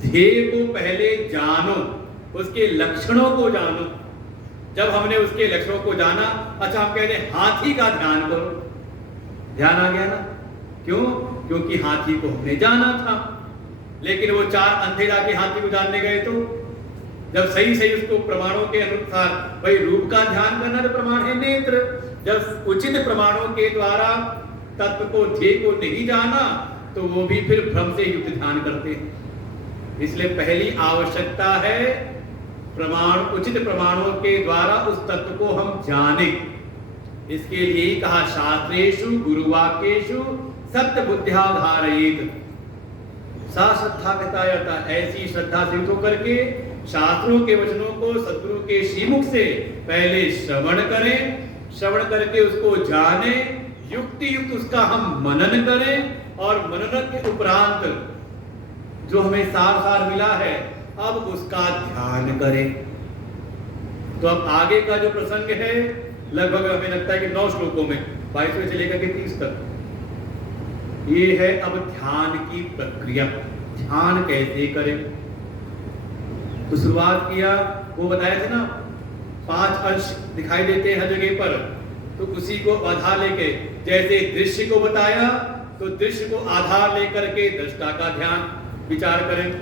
ध्येय को पहले जानो, उसके लक्षणों को जानो। जब हमने उसके लक्षणों को जाना, अच्छा हम कहते हैं हाथी का ध्यान करो, ध्यान आ गया ना। क्यों? क्योंकि हाथी को हमने जाना था, लेकिन वो 4 अंधे जाके हाथी को जानने गए तो जब सही सही उसको प्रमाणों के अनुसार, भाई रूप का ध्यान करना तो प्रमाण है नेत्र, जब उचित प्रमाणों के द्वारा तत्व को, ध्येय को नहीं जाना तो वो भी फिर भ्रम से युक्त ध्यान करते हैं। इसलिए पहली आवश्यकता है प्रमाण, उचित प्रमाणों के द्वारा उस तत्व को हम जाने। इसके लिए ही कहा शास्त्रेषु गुरुवाक्येषु सत्य बुद्ध्या धारयेत। सा श्रद्धा कहता जाता, ऐसी श्रद्धा से होकर के शास्त्रों के वचनों को सद्गुरु के श्रीमुख से पहले श्रवण करें, श्रवण करके उसको जाने, युक्ति युक्त उसका हम मनन करें, और मनन के उपरांत जो हमें सार सार मिला है अब उसका ध्यान करें। तो अब आगे का जो प्रसंग है लगभग हमें लगता है कि 9 श्लोकों में 22वें से लेकर के 30 तक, ये है अब ध्यान की प्रक्रिया। ध्यान कैसे करें? तो शुरुआत किया, वो बताया था ना 5 अंश दिखाई देते हैं हर जगह पर, तो उसी को आधार लेके जैसे दृश्य को बताया तो दृश्य को आधार लेकर के दृष्टा का ध्यान विचार करें,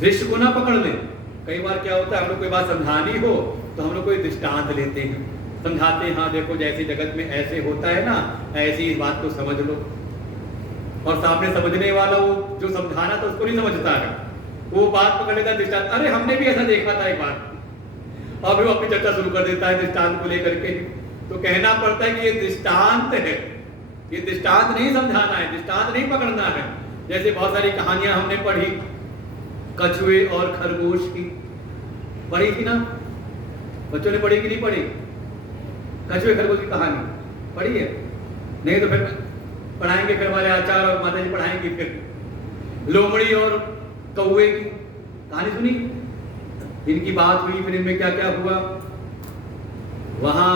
दृश्य को ना पकड़ लें। कई बार क्या होता है, हम लोग कोई बात समझानी हो तो हम लोग कोई दृष्टांत लेते हैं, समझाते हैं, हाँ देखो जैसे जगत में ऐसे होता है ना, ऐसी इस बात को समझ लो। और सामने समझने वाला वो जो समझाना तो उसको नहीं समझता है, वो बात पकड़ लेता है दृष्टांत, अरे हमने भी ऐसा देखा था एक बार, और वो अपनी चर्चा शुरू कर देता है दृष्टांत को लेकर के। तो कहना पड़ता है कि ये दृष्टांत है, ये दृष्टांत नहीं समझाना है, दृष्टांत नहीं पकड़ना है। जैसे बहुत सारी कहानियां हमने पढ़ी, कछुए और खरगोश की पढ़ी थी ना, बच्चों ने पढ़ी कि नहीं पढ़ी? कछुए खरगोश की कहानी पढ़ी है? नहीं तो फिर पढ़ाएंगे, फिर हमारे आचार्य और माता जी पढ़ाएंगे। फिर लोमड़ी और कौवे की कहानी सुनी, इनकी बात हुई, फिर इनमें क्या क्या हुआ। वहां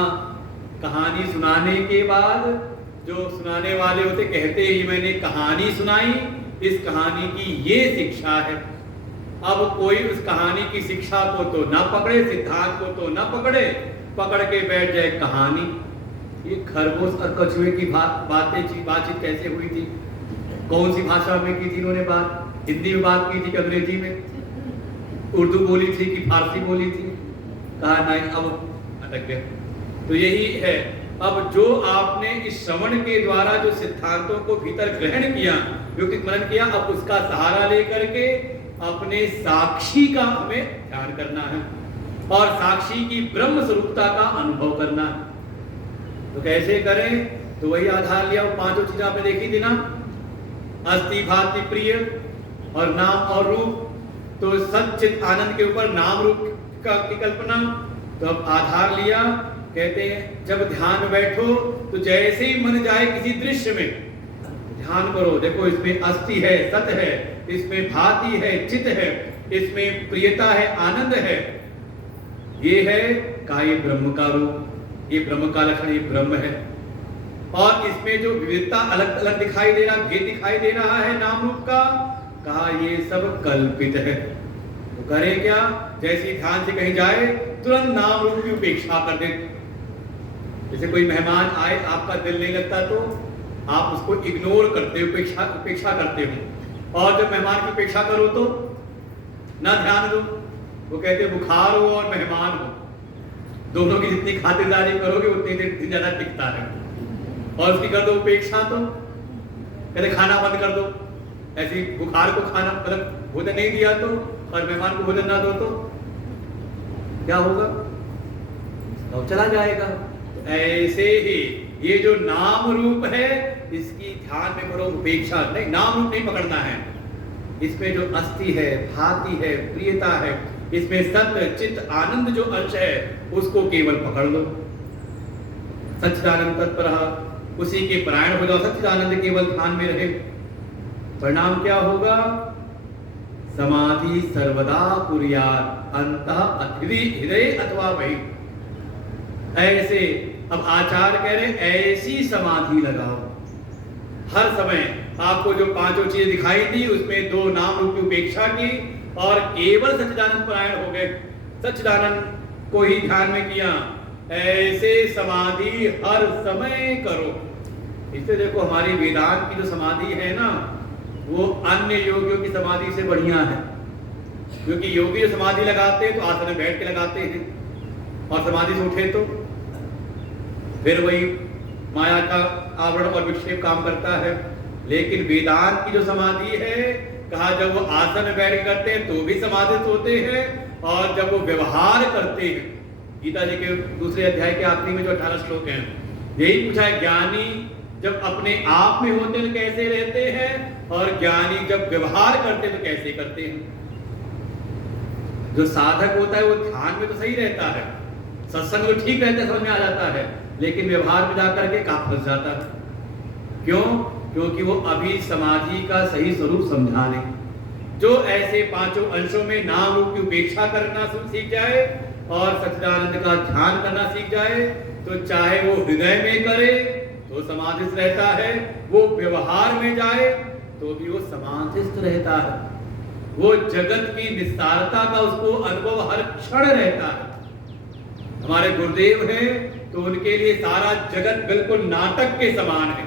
कहानी सुनाने के बाद जो सुनाने वाले होते कहते ही मैंने कहानी सुनाई, इस कहानी की ये शिक्षा है। अब कोई उस कहानी की शिक्षा को तो ना पकड़े, सिद्धांत को तो ना पकड़े, पकड़ के बैठ जाए कहानी। ये खरगोश और कछुए की बातचीत कैसे हुई थी, कौन सी भाषा में की थी इन्होंने बात? हिंदी में बात की थी कि अंग्रेजी में, उर्दू बोली थी कि फारसी बोली थी? कहा नहीं, अब अटक गया। तो यही है, अब जो आपने इस श्रवण के द्वारा जो सिद्धांतों को भीतर ग्रहण किया, युक्ति मनन किया, अब उसका सहारा लेकर के अपने साक्षी का हमें ध्यान करना है और साक्षी की ब्रह्म स्वरूपता का अनुभव करना है। तो कैसे करें? तो वही आधार लिया, वो 5 चीजें आपने देखी थी ना, अस्थि भाति प्रिय और नाम और रूप। तो सच्चित आनंद के ऊपर नाम रूप की कल्पना। तो अब आधार लिया, कहते हैं जब ध्यान में बैठो तो जैसे ही मन जाए किसी दृश्य में ध्यान करो, देखो इसमें अस्थि है, सत है, इसमें भाति है, चित है, इसमें प्रियता है, आनंद है, ये है का ये ब्रह्म का रूप, ये ब्रह्म का लक्षण, ये ब्रह्म है। और इसमें जो विविधता अलग अलग दिखाई दे रहा, भेद दिखाई दे रहा है नाम रूप का, कहा ये सब कल्पित है। तो करें क्या? जैसे ध्यान से कहीं जाए तुरंत नाम रूप की उपेक्षा कर दे। जैसे कोई मेहमान आए, आपका दिल नहीं लगता तो आप उसको इग्नोर करते हो, उपेक्षा करते हो। और जब मेहमान की उपेक्षा करो तो ना ध्यान दो। वो कहते बुखार हो और मेहमान हो, दोनों की जितनी खातिरदारी करोगे उतनी देर ज्यादा टिकता है। और उसकी कर दो उपेक्षा तो कहते खाना बंद कर दो। ऐसी बुखार को खाना मतलब भोजन नहीं दिया तो, और मेहमान को भोजन ना दो तो क्या होगा? तो चला जाएगा। तो ऐसे ही ये जो नाम रूप है इसकी ध्यान में करो, उपेक्षा नहीं, नाम रूप नहीं पकड़ना है। इसमें जो अस्थि है, भाति है, प्रियता है, इसमें सत्य चित्त आनंद जो अंश है उसको केवल पकड़ लो। सच्चिदानंद तत्पर, उसी के परायण हो जाओ, सच्चिदानंद केवल ध्यान में रहे। परिणाम क्या होगा? समाधि सर्वदा कुर्यात् अंतः अथिति हृदय अथवा वही। ऐसे अब आचार्य कह रहे ऐसी समाधि लगाओ। हर समय आपको जो 5 चीजें दिखाई दी उसमें 2 नाम रूप की उपेक्षा की और केवल सच्चिदानंद परायण हो गए, सच्चिदानंद को ही ध्यान में किया। ऐसे समाधि हर समय करो। इससे देखो हमारी वेदांत की जो समाधि है ना, वो अन्य योगियों की समाधि से बढ़िया है। क्योंकि योगी जो समाधि लगाते हैं तो आसन में बैठ के लगाते हैं, और समाधि से उठे तो फिर वही माया का आवरण और विक्षेप काम करता है। लेकिन वेदांत की जो समाधि है, कहा जब वो आसन में बैठ करते हैं तो भी समाधित होते हैं, और जब वो व्यवहार करते हैं, गीता जी के दूसरे अध्याय के आखिरी में जो 18 श्लोक हैं, यही पूछा है ज्ञानी जब अपने आप में होते हैं तो कैसे रहते हैं, और ज्ञानी जब व्यवहार करते हैं तो कैसे करते हैं। जो साधक होता है वो ध्यान में तो सही रहता है, सत्संग तो ठीक रहता है, समझ में आ जाता है, लेकिन व्यवहार में जाकर के कहाँ फंस जाता है। क्यों? क्योंकि वो अभी समाधि का सही स्वरूप समझा नहीं। जो ऐसे 5 अंशों में नाम रूप की उपेक्षा करना सीख जाए और सच्चिदानंद का ध्यान करना सीख जाए, तो चाहे वो हृदय में करे तो समाधिस्थ रहता है, वो व्यवहार में जाए तो भी वो समाधिस्थ रहता है। वो जगत की निस्सारता का उसको अनुभव हर क्षण रहता है। हमारे गुरुदेव हैं तो उनके लिए सारा जगत बिल्कुल नाटक के समान है,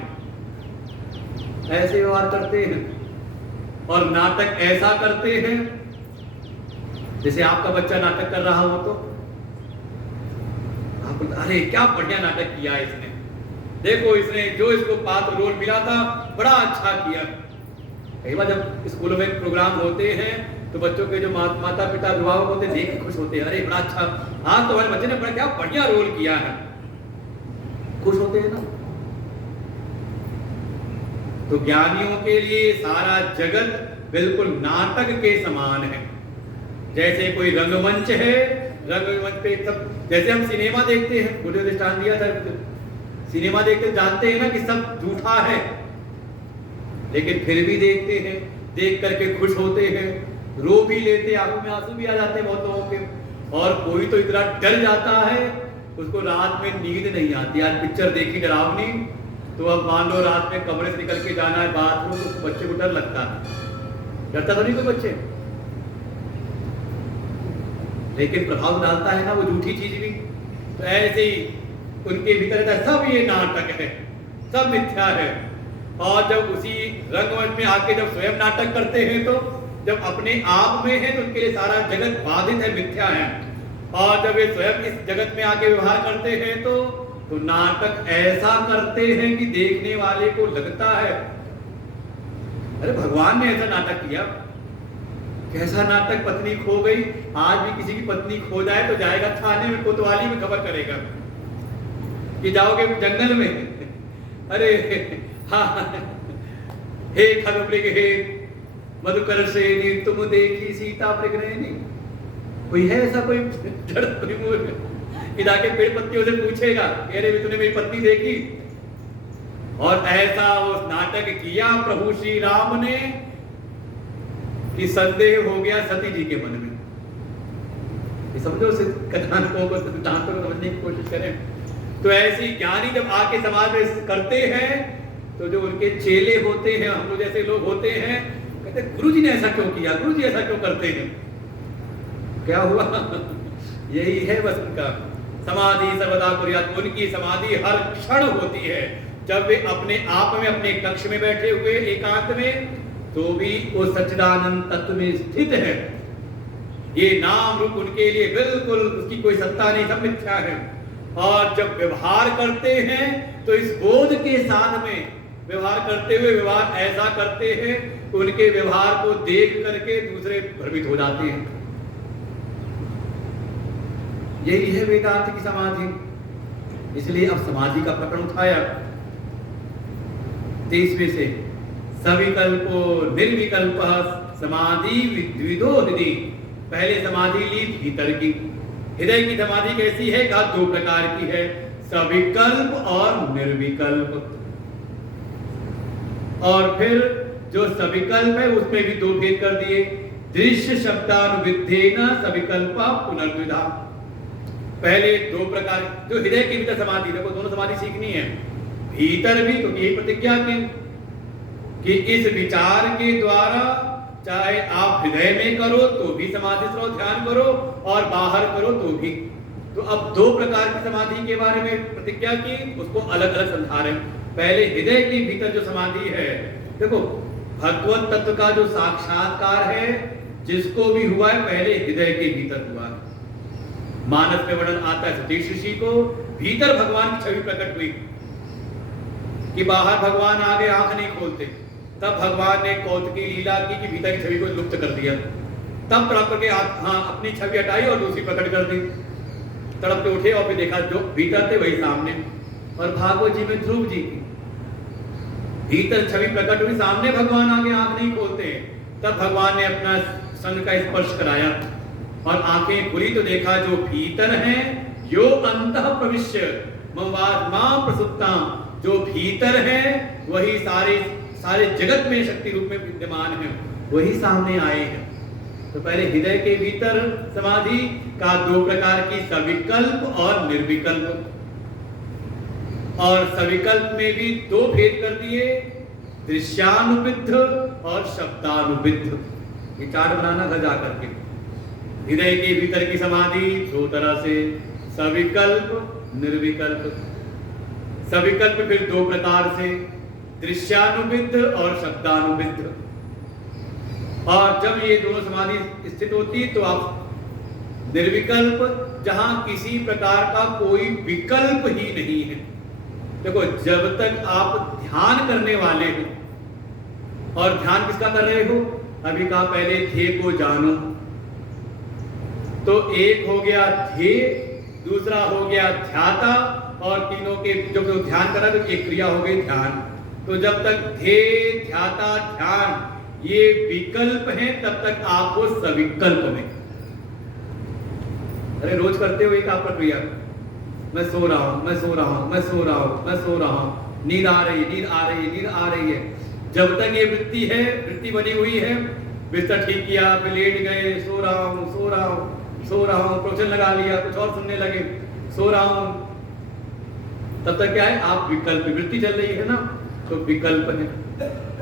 ऐसे व्यवहार करते हैं और नाटक ऐसा करते हैं जैसे आपका बच्चा नाटक कर रहा हो तो आप बोलते अरे क्या बढ़िया नाटक किया इसने, देखो इसने जो इसको पात्र रोल मिला था बड़ा अच्छा किया। कई बार जब स्कूलों में प्रोग्राम होते हैं तो बच्चों के जो माता पिता अभिभावक होते हैं देख के खुश होते हैं, अरे बड़ा अच्छा, हाँ तो हमारे बच्चे ने बड़ा क्या बढ़िया रोल किया है, खुश होते हैं ना। तो ज्ञानियों के लिए सारा जगत बिल्कुल नाटक के समान है। जैसे कोई रंगमंच है, रंगमंच पे सब, जैसे हम सिनेमा देखते हैं, मुझे दृष्टांत दिया था, सिनेमा देखते जानते हैं ना कि सब झूठा है, लेकिन फिर भी देखते हैं, देख करके खुश होते हैं, रो भी लेते, आंखों में आंसू भी आ जाते हैं बहुत लोगों के। और कोई तो इतना डर जाता है उसको रात में नींद नहीं आती। आज पिक्चर देखी डरावनी, तो अब मान लो रात में कमरे से निकल के जाना है बाथरूम, तो बच्चे को डर लगता है, डरता तो नहीं कोई बच्चे, लेकिन प्रभाव डालता है ना वो झूठी चीज भी। तो ऐसे ही उनके भीतर सब ये नाटक है, सब मिथ्या है। और जब उसी रंगमंच में आके जब स्वयं नाटक करते हैं, तो जब अपने आप में है तो उनके लिए सारा जगत बाधित है, मिथ्या है। और जब वे स्वयं इस जगत में आके व्यवहार करते हैं तो नाटक ऐसा करते हैं कि देखने वाले को लगता है अरे भगवान ने ऐसा नाटक किया। कैसा नाटक, पत्नी खो गई, आज भी किसी की पत्नी खो जाए तो जाएगा थाने में, कोतवाली में खबर करेगा कि जाओगे जंगल में, अरे हाँ हे खगमृग हे मधुकर सेनी तुम देखी सीता प्रगृहिणी। कोई है ऐसा कोई जड़ कोई मूर्ख कि जाके पेड़ पत्तियों से पूछेगा अरे तूने मेरी पत्नी देखी? और ऐसा उस नाटक किया प्रभु श्री राम ने कि संदेह हो गया सती जी के मन में। ये समझो कथानकों को, सिद्धांतों को समझने की कोशिश करें। तो ऐसी ज्ञानी जब आके समाज में करते हैं तो जो उनके चेले होते हैं, हम लोग जैसे लोग होते हैं, कहते गुरु जी ने ऐसा क्यों किया, गुरु जी ऐसा क्यों करते हैं, क्या हुआ? यही है बस उनका समाधि सर्वदा कुर्यात्। उनकी समाधि हर क्षण होती है। जब वे अपने आप में अपने कक्ष में बैठे हुए एकांत में, तो भी वो सच्चिदानंद तत्व में स्थित है। ये नाम रूप उनके लिए बिल्कुल उसकी कोई सत्ता नहीं, सब मिथ्या है। और जब व्यवहार करते हैं तो इस बोध के साथ में व्यवहार करते हुए व्यवहार ऐसा करते हैं कि उनके व्यवहार को देख करके दूसरे भ्रमित हो जाते हैं। यही है वेदांत की समाधि। इसलिए अब समाधि का प्रकरण उठाया 23वें से, सविकल्पो निर्विकल्प समाधि विद्विदो हृदि। पहले समाधि ली भीतर की, हृदय की समाधि कैसी है? कहा 2 प्रकार की है, सविकल्प और निर्विकल्प। और फिर जो सविकल्प है उसमें भी 2 भेद कर दिए, दृश्य शब्दानुविद्धेन सविकल्पा पुनर्द्विधा। पहले 2 प्रकार, जो हृदय के भीतर समाधि, देखो दोनों समाधि सीखनी है, भीतर भी, क्योंकि यही प्रतिज्ञा की कि इस विचार के द्वारा चाहे आप हृदय में करो तो भी समाधि से ध्यान करो और बाहर करो तो भी। तो अब 2 प्रकार की समाधि के बारे में प्रतिज्ञा की, उसको अलग अलग समझा रहे हैं। पहले हृदय के भीतर जो समाधि है, देखो भगवत तत्व का जो साक्षात्कार है जिसको भी हुआ है पहले हृदय के भीतर हुआ है। मानस में वर्णन आता है सतीश ऋषि को, भीतर भगवान की छवि प्रकट हुई कि बाहर भगवान आगे आंख नहीं खोलते, तब भगवान ने कौतुकी लीला की कि भीतर की छवि को लुप्त कर दिया। तब तड़प करके हाँ अपनी छवि हटाई और दूसरी प्रकट कर दी। तड़प के उठे और फिर देखा जो भीतर थे वही सामने। और भागवत जी में ध्रुव जी की भीतर छवि प्रकट हुई, सामने भगवान आगे आंख नहीं खोलते, तब भगवान ने अपना संग का स्पर्श कराया और आंखें खुली तो देखा जो भीतर हैं, यो अंतः प्रविश्य मम प्रसुप्ताम, जो भीतर है वही सारे जगत में शक्ति रूप में विद्यमान है, वही सामने आए हैं। तो पहले हृदय के भीतर समाधि का 2 प्रकार की, सविकल्प और निर्विकल्प। और सविकल्प में भी 2 भेद कर दिए, दृश्यानुविद्ध और शब्दानुविद्ध। ये चार्ट बनाना घर जा करके। हृदय के भीतर की समाधि दो तरह से, सविकल्प निर्विकल्प। सविकल्प फिर दो प्रकार से, दृश्यानुविद्ध और शब्दानुविद्ध। और जब ये दोनों समाधि स्थित होती तो आप निर्विकल्प, जहां किसी प्रकार का कोई विकल्प ही नहीं है। देखो, जब तक आप ध्यान करने वाले हो, और ध्यान किसका कर रहे हो? अभी कहा पहले ध्येय को जानो, तो एक हो गया ध्येय, दूसरा हो गया ध्याता, और तीनों के जो ध्यान करा तो एक क्रिया हो गई ध्यान। तो जब तक ध्येय, ध्याता, ध्यान ये विकल्प हैं, तब तक आप हो सविकल्प में। अरे रोज करते हो एक आप प्रक्रिया, मैं सो रहा हूं, मैं सो रहा हूं, मैं सो रहा हूं, मैं सो रहा हूं, नींद आ रही है, नींद आ रही है, नींद आ रही है। जब तक ये वृत्ति है, वृत्ति बनी हुई है, बिस्तर ठीक किया, फिर लेट गए, सो रहा हूं, सो रहा हूं, सो रहा हूं, प्रोचन लगा लिया, कुछ और सुनने लगे, सो रहा हूं, तब तक क्या है? आप विकल्प, वृत्ति चल रही है ना, तो विकल्प है।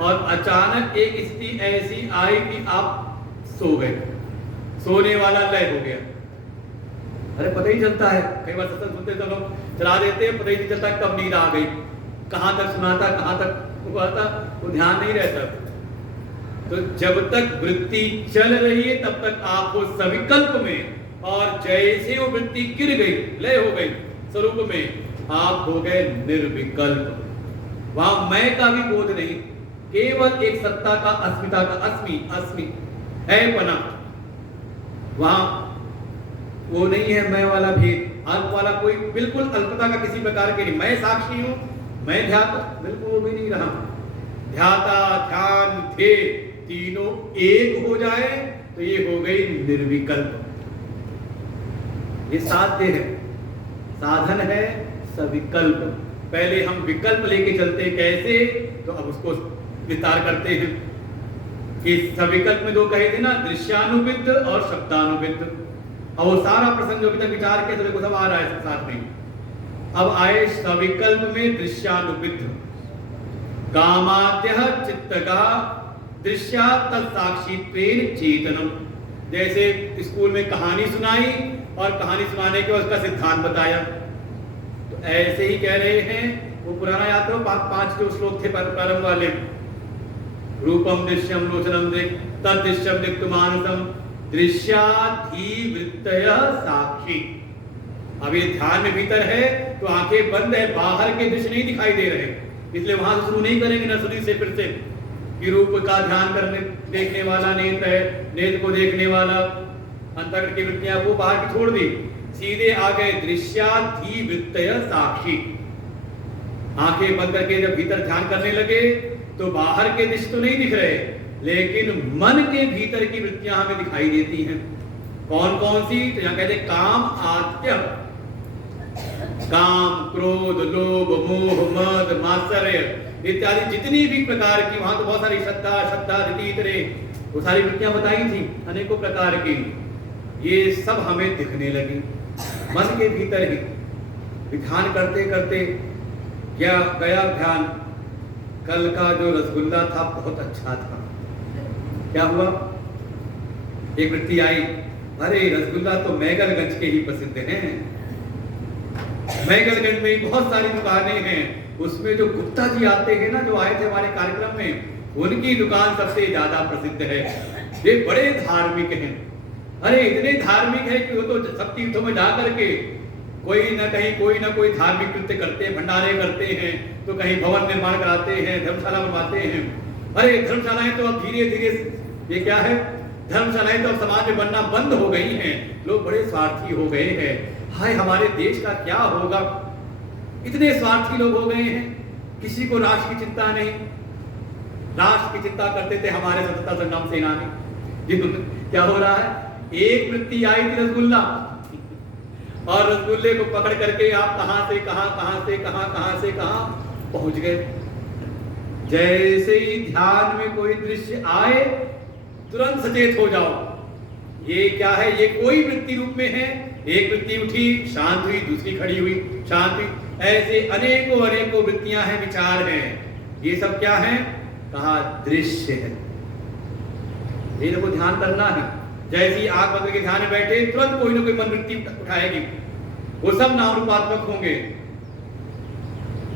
और अचानक एक स्थिति ऐसी आई कि आप सो गए, सोने वाला लय हो गया। अरे पता ही चलता है, कई बार सत्संग सुनते तो लोग चला देते हैं, पता ही नहीं चलता कब नींद आ गई, कहां तक सुना था, कहां तक हुआ था, वो ध्यान नहीं रहता। तो जब तक वृत्ति चल रही है तब तक आप वो सविकल्प में, और जैसे वो वृत्ति गिर गई, लय हो गई स्वरूप में, आप हो गए निर्विकल्प। वहां मैं का भी बोध नहीं, केवल एक सत्ता का, अस्मिता का, अस्मि अस्मि है पना। वहां वो नहीं है मैं वाला भेद, अल्प वाला कोई, बिल्कुल अल्पता का किसी प्रकार के नहीं। मैं साक्षी हूं, मैं ध्याता, बिल्कुल वो भी नहीं रहा। ध्याता, ध्यान, ध्येय तीनों एक हो जाए तो ये हो गई निर्विकल्प। ये साध्य है, साधन है सविकल्प। पहले हम विकल्प लेके चलते कैसे, तो अब उसको विस्तार करते हैं कि सविकल्प में दो कहे थे ना, दृश्यानुविद्ध और शब्दानुविद्ध। और वो सारा प्रसंग जो अभी तक विचार किया तो सब आ रहा है साथ में। अब आए सविकल्प में दृश्यानुविद्ध। कामाद्यः चित्त का दृश्या तत्साक्षित्वेन चेतनम। जैसे स्कूल में कहानी सुनाई और कहानी सुनाने के बाद उसका सिद्धांत बताया, तो ऐसे ही कह रहे हैं। वो पुराना याद करो, 5 जो श्लोक थे प्रारंभ वाले, रूपम दृश्यम लोचनम दृक् तदृश्यम दिक्तुमानसम दृश्याधिवृत्तय साक्षी। अब ये ध्यान में भीतर है तो आंखें बंद है, बाहर के दृश्य नहीं दिखाई दे रहे, इसलिए वहां से शुरू नहीं करेंगे नर्सरी से फिर से कि रूप का ध्यान करने देखने वाला नेत्र है, नेत्र को देखने वाला, अंतःकरण की वृत्तियां वो बाहर की छोड़ दी, सीधे आ गए दृश्याधिवृत्तय साक्षी। आंखें बंद करके जब भीतर ध्यान करने लगे तो बाहर के दृश्य तो नहीं दिख रहे, लेकिन मन के भीतर की वृत्तियां हमें दिखाई देती हैं। कौन कौन सी? तो यहां कहते काम आद्य, काम, क्रोध, लोभ, मोह, मद, मात्सर्य इत्यादि जितनी भी प्रकार की, वहां तो बहुत सारी श्रद्धा, श्रद्धा, धीरे वो सारी वृत्तियां बताई थी अनेकों प्रकार की। ये सब हमें दिखने लगी मन के भीतर ही। ध्यान करते करते क्या गया ध्यान, कल का जो रसगुल्ला था बहुत अच्छा था। क्या हुआ? एक वृत्ति आई, अरे रसगुल्ला तो मैगलगंज के ही प्रसिद्ध हैं, मैगलगंज में बहुत सारी दुकानें हैं, उसमें जो गुप्ता जी आते हैं ना, जो आए थे हमारे कार्यक्रम में, उनकी दुकान सबसे ज्यादा प्रसिद्ध है। ये बड़े धार्मिक हैं, अरे इतने धार्मिक है कि वो तो सब तीर्थों में जा करके कोई ना कोई धार्मिक कृत्य करते हैं, भंडारे करते हैं, तो कहीं भवन निर्माण कराते हैं, धर्मशाला बनवाते हैं। अरे धर्मशालाएं तो अब धीरे धीरे, ये क्या है, धर्मशालाएं तो अब समाज में बनना बंद हो गई हैं, लोग बड़े स्वार्थी हो गए हैं। हाय हमारे देश का क्या होगा, इतने स्वार्थी लोग हो गए हैं, किसी को राष्ट्र की चिंता नहीं। राष्ट्र की चिंता करते थे हमारे स्वतंत्रता संग्राम सेनानी। क्या हो रहा है, एक वृत्ति आई थी रसगुल्ला, और रसगुल्ले को पकड़ करके आप कहां से कहां पहुंच गए। जैसे ही ध्यान में कोई दृश्य आए तुरंत सचेत हो जाओ, ये क्या है, ये कोई वृत्ति रूप में है। एक वृत्ति उठी, शांत हुई, दूसरी खड़ी हुई, शांत हुई, ऐसे अनेकों वृत्तियां हैं, विचार हैं। ये सब क्या है? कहा दृश्य है। ये देखो ध्यान करना है। जैसे ही आंख बंद करके ध्यान में बैठे तुरंत कोई ना कोई मन वृत्ति उठाएगी, वो सब नाम रूपात्मक होंगे।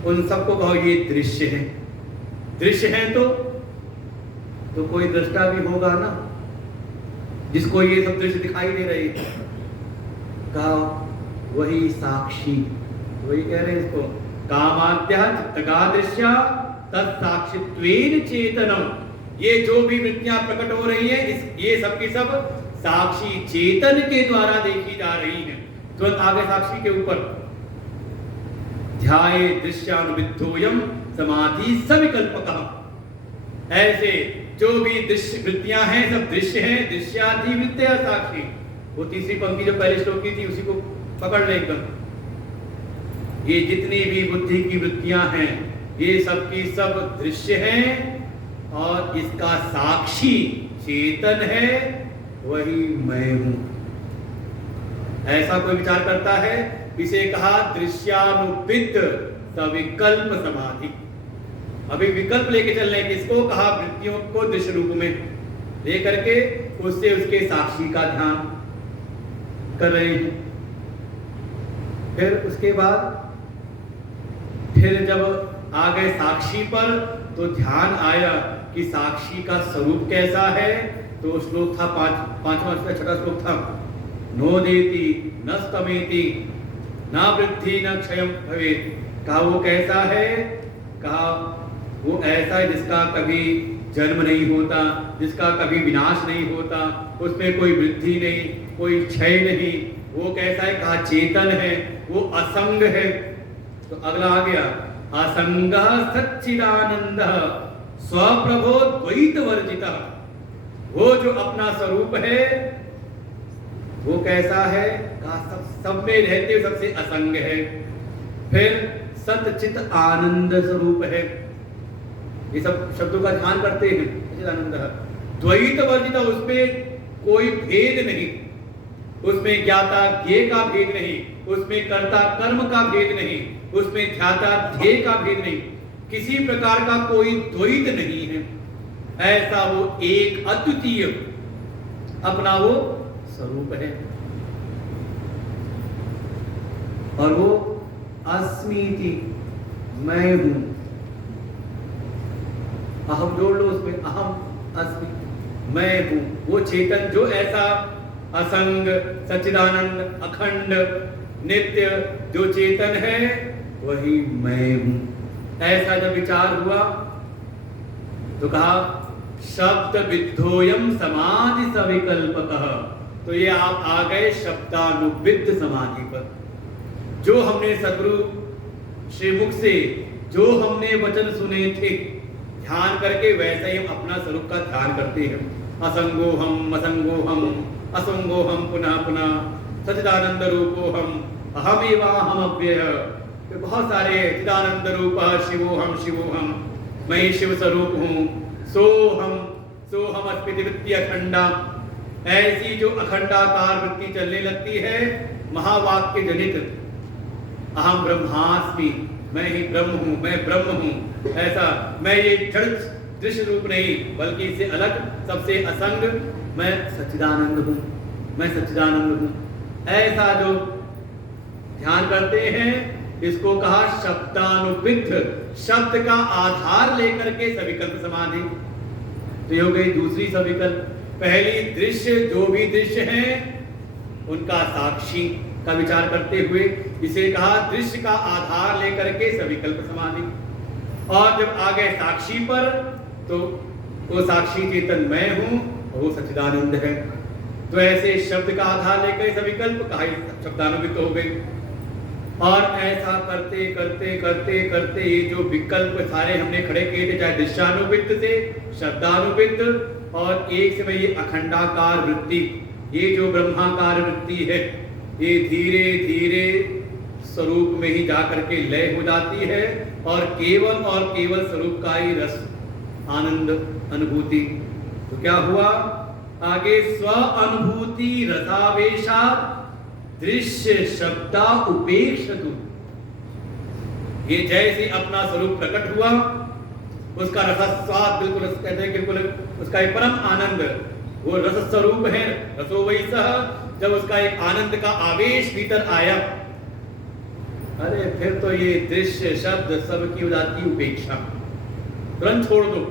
उन सबको कहो ये दृश्य है। दृश्य है तो कोई दृष्टा भी होगा ना, जिसको ये सब दृश्य दिखाई दे रहे हैं। कहा वही साक्षी, वही कह रहे हैं इसको, कामाद्या चित्तगा दृश्या तत्साक्षित्वेन चेतनम। ये जो भी वृत्तियां प्रकट हो रही हैं, ये सब की सब साक्षी चेतन के द्वारा देखी जा रही हैं। तुरंत आगे साक्षी के ऊपर ध्याये दृश्यानुविद्धोयम समाधि सविकल्पकः। ऐसे जो भी दृश्य वृत्तियां हैं सब दृश्य हैं, दृश्याधिवृत्तया साक्षी। वो तीसरी पंक्ति जो पहले श्लोक की थी उसी को पकड़ ले एकदम। ये जितनी भी बुद्धि की वृत्तियां हैं ये सब की सब दृश्य हैं, और इसका साक्षी चेतन है, वही मैं हूं। ऐसा कोई विचार करता है, इसे कहा दृश्यानुविद्ध सविकल्प समाधि। अभी विकल्प लेके चल रहे हैं, किसको कहा, वृत्तियों को दृश्य रूप में लेकर के उससे उसके साक्षी का ध्यान कर रहे हैं। फिर उसके बाद फिर जब आ गए साक्षी पर तो ध्यान आया कि साक्षी का स्वरूप कैसा है। तो श्लोक था पांचवा छठा श्लोक था, नो देति न स्तमेति न वृद्धि न क्षयम भवेत्। कहा वो कैसा है, कहा वो ऐसा है जिसका कभी जन्म नहीं होता, जिसका कभी विनाश नहीं होता, उसमें कोई वृद्धि नहीं, कोई क्षय नहीं। वो कैसा है, कहा चेतन है, वो असंग है। तो अगला आ गया, असंगः सच्चिदानंदः स्वप्रभो द्वैत वर्जितः। वो जो अपना स्वरूप है वो कैसा है, कहा सब में रहते हुए सबसे असंग है। फिर सच्चित आनंद स्वरूप है। ये सब शब्दों का ध्यान करते हैं। सच्चिदानंदः द्वैत वर्जितः, उसमें कोई भेद नहीं, उसमें ज्ञाता ज्ञेय का भेद नहीं, उसमें कर्ता कर्म का भेद नहीं, उसमें ध्याता ध्येय का भेद नहीं, किसी प्रकार का कोई द्वैत नहीं है। ऐसा वो एक अद्वितीय अपना वो स्वरूप है। और वो अस्मीति, मैं हूं। अहम जोड़ लो उसमें, अहम अस्मि, मैं हूं। वो चेतन जो ऐसा असंग सच्चिदानंद अखंड नित्य जो चेतन है वही मैं हूं। ऐसा जब विचार हुआ तो कहा शब्द विद्धोयम समाधि सविकल्पकः। तो ये आप आ गए शब्दानुविद्ध समाधि पर। जो हमने सदगुरु श्रीमुख से जो हमने वचन सुने थे ध्यान करके, वैसे ही हम अपना स्वरूप का ध्यान करते हैं। असंगोहम असंगोहम असंगोहम पुनः पुनः सच्चिदानंद रूपोहम अहमेवाहम अव्यय। तो बहुत सारे चिदानंद रूप शिवोहम शिवोहम, मैं शिव स्वरूप हूँ। सोहम अस्मिति वृत्ति अखंडा। ऐसी जो अखंडाकार वृत्ति चलने लगती है महावाक्य जनित, अहम ब्रह्मास्मि, मैं ही ब्रह्म हूँ, मैं ब्रह्म हूँ। ऐसा मैं ये जड़ दृश्य रूप नहीं बल्कि इससे अलग सबसे असंग मैं सच्चिदानंद हूँ, मैं सच्चिदानंद हूँ। ऐसा जो ध्यान करते हैं इसको कहा शब्दानुविद्ध, शब्द का आधार लेकर के सविकल्प समाधि। तो ये हो गई दूसरी सविकल्प। पहली दृश्य, जो भी दृश्य हैं उनका साक्षी का विचार करते हुए इसे कहा दृश्य का आधार लेकर के सविकल्प समाधि। और जब आ गए साक्षी पर तो वो साक्षी चेतन मैं हूं और वो सच्चिदानंद है। तो ऐसे शब्द का आधार लेकर सविकल्प कहा शब्दानुविद्ध हो गई। और ऐसा करते करते करते करते ये जो विकल्प सारे हमने खड़े किए थे, चाहे दृश्यानुविद्ध से शब्दानुविद्ध और एक समय ये अखंडाकार वृत्ति, ये जो ब्रह्माकार वृत्ति है, ये धीरे धीरे स्वरूप में ही जाकर के लय हो जाती है और केवल स्वरूप का ही रस आनंद अनुभूति। तो क्या हुआ आगे, स्व अनुभूति रसावेशा दृश्य शब्दा उपेक्षतु। ये जैसे अपना स्वरूप प्रकट हुआ उसका रसास्वाद बिल्कुल कहते हैं बिल्कुल उसका परम आनंद वो रस स्वरूप है, रसो वही सह। जब उसका एक आनंद का आवेश भीतर आया, अरे फिर तो ये दृश्य शब्द सब की हो जाती उपेक्षा, तुरंत छोड़ दो।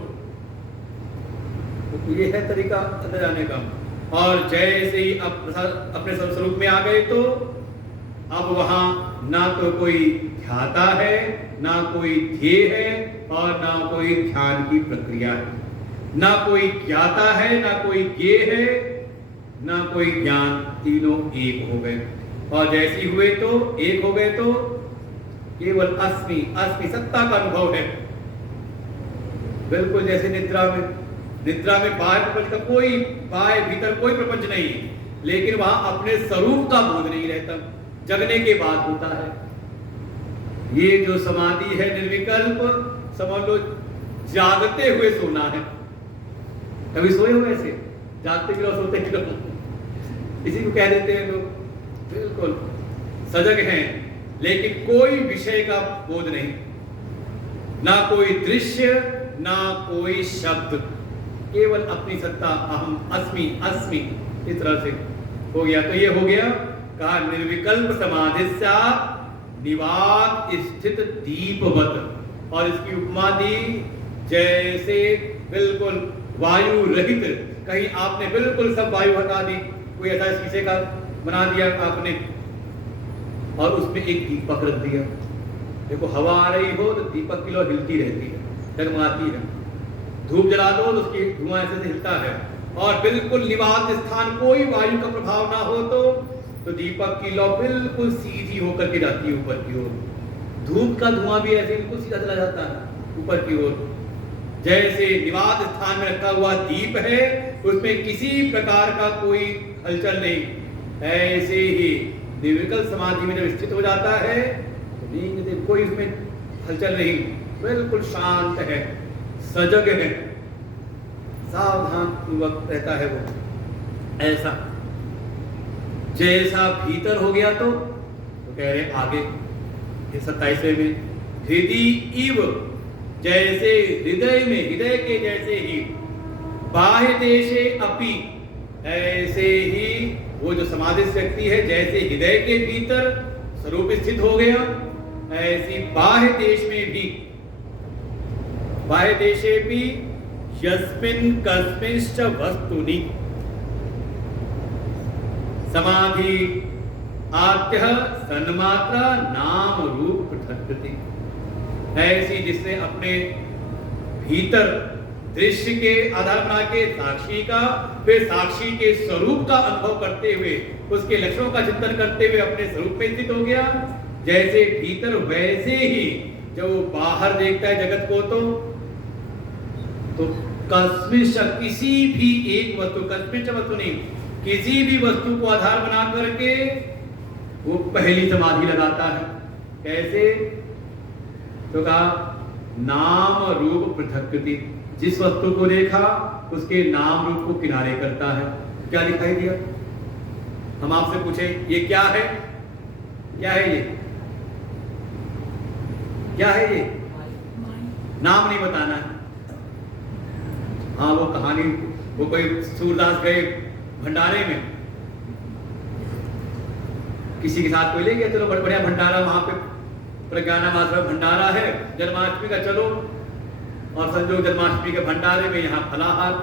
तो ये है तरीका अंदर जाने का। और जैसे ही अपने स्वरूप में आ गए तो अब वहां ना तो कोई ध्याता है, ना कोई ध्येय है, और ना कोई ध्यान की प्रक्रिया है, ना कोई ज्ञाता है, ना कोई ज्ञेय है, ना कोई ज्ञान। तीनों एक हो गए। और जैसे ही हुए तो एक हो गए तो केवल अस्मि अस्मि सत्ता का अनुभव है। बिल्कुल जैसे निद्रा में बाहर प्रपंच का कोई, बाहर भीतर कोई प्रपंच नहीं, लेकिन वहां अपने स्वरूप का बोध नहीं रहता, जगने के बाद होता है। ये जो समाधि है निर्विकल्प, समझ लो जागते हुए सोना है। कभी सोए हो ऐसे? जागते भी रहो, सोते भी रहो, इसी को कह देते हैं लोग। बिल्कुल सजग हैं, लेकिन कोई विषय का बोध नहीं, ना कोई दृश्य, ना कोई शब्द, केवल अपनी सत्ता, अहम अस्मि अस्मि, इस तरह से हो गया। तो ये हो गया, कहा निर्विकल्प समाधि निवात स्थित दीपवत। और इसकी उपमा दी जैसे बिल्कुल वायु रहित, कहीं आपने बिल्कुल सब वायु हटा दी, कोई ऐसा शीशे का बना दिया आपने और उसमें एक दीपक रख दिया। देखो हवा आ रही हो तो दीपक की लौ हिलती रहती है, डगमगाती है। धूप जला दो तो उसकी धुआं ऐसे से हिलता है। और बिल्कुल निवात स्थान, कोई वायु का प्रभाव ना हो तो दीपक की लौ बिल्कुल सीधी होकर के जाती है ऊपर की ओर। धूप का धुआं भी ऐसे बिल्कुल सीधा चला जाता है ऊपर की ओर। जैसे निवात स्थान में रखा हुआ दीप है, उसमें किसी प्रकार का कोई हलचल नहीं, ऐसे ही निर्विकल्प समाधि में जब स्थित हो जाता है तो कोई उसमें हलचल नहीं, बिल्कुल शांत है, सजग है, सावधान पूर्वक रहता है वो। ऐसा जैसा भीतर हो गया तो कह रहे आगे 27वें में, हृदय इव, जैसे हृदय में, हृदय के जैसे ही, बाह्य देशे अपि, ऐसे ही वो जो समाधि शक्ति है जैसे हृदय के भीतर स्वरूप स्थित हो गया, ऐसी बाह्य देश में भी, बाह्य देशे भी यस्मिन् कस्मिंश्च वस्तुनि समाधि आत्य सन्मात्रा नाम रूप पृथक्ति। ऐसी जिसने अपने भीतर दृश्य के आधार बना के साक्षी का, फिर साक्षी के स्वरूप का अनुभव करते हुए, उसके लक्षणों का चिंतन करते हुए अपने स्वरूप में स्थित हो गया। जैसे भीतर वैसे ही जब वो बाहर देखता है जगत को तो कस्मिश, किसी भी एक वस्तु, कस्मिश वस्तु नहीं, किसी भी वस्तु को आधार बना करके वो पहली समाधि लगाता है। कैसे? तो कहा नाम रूप पृथक्ति, जिस वस्तु को देखा उसके नाम रूप को किनारे करता है। क्या दिखाई दिया? हम आपसे पूछे ये क्या है? क्या है ये? क्या है ये? नाम नहीं बताना है। हाँ वो कहानी, वो कोई सूरदास गए भंडारे में, किसी के साथ कोई ले गया, चलो बढ़िया भंडारा, वहां पे प्रज्ञानाश्रम भंडारा है जन्माष्टमी का, चलो। और संजोग जन्माष्टमी के भंडारे में यहाँ फलाहार,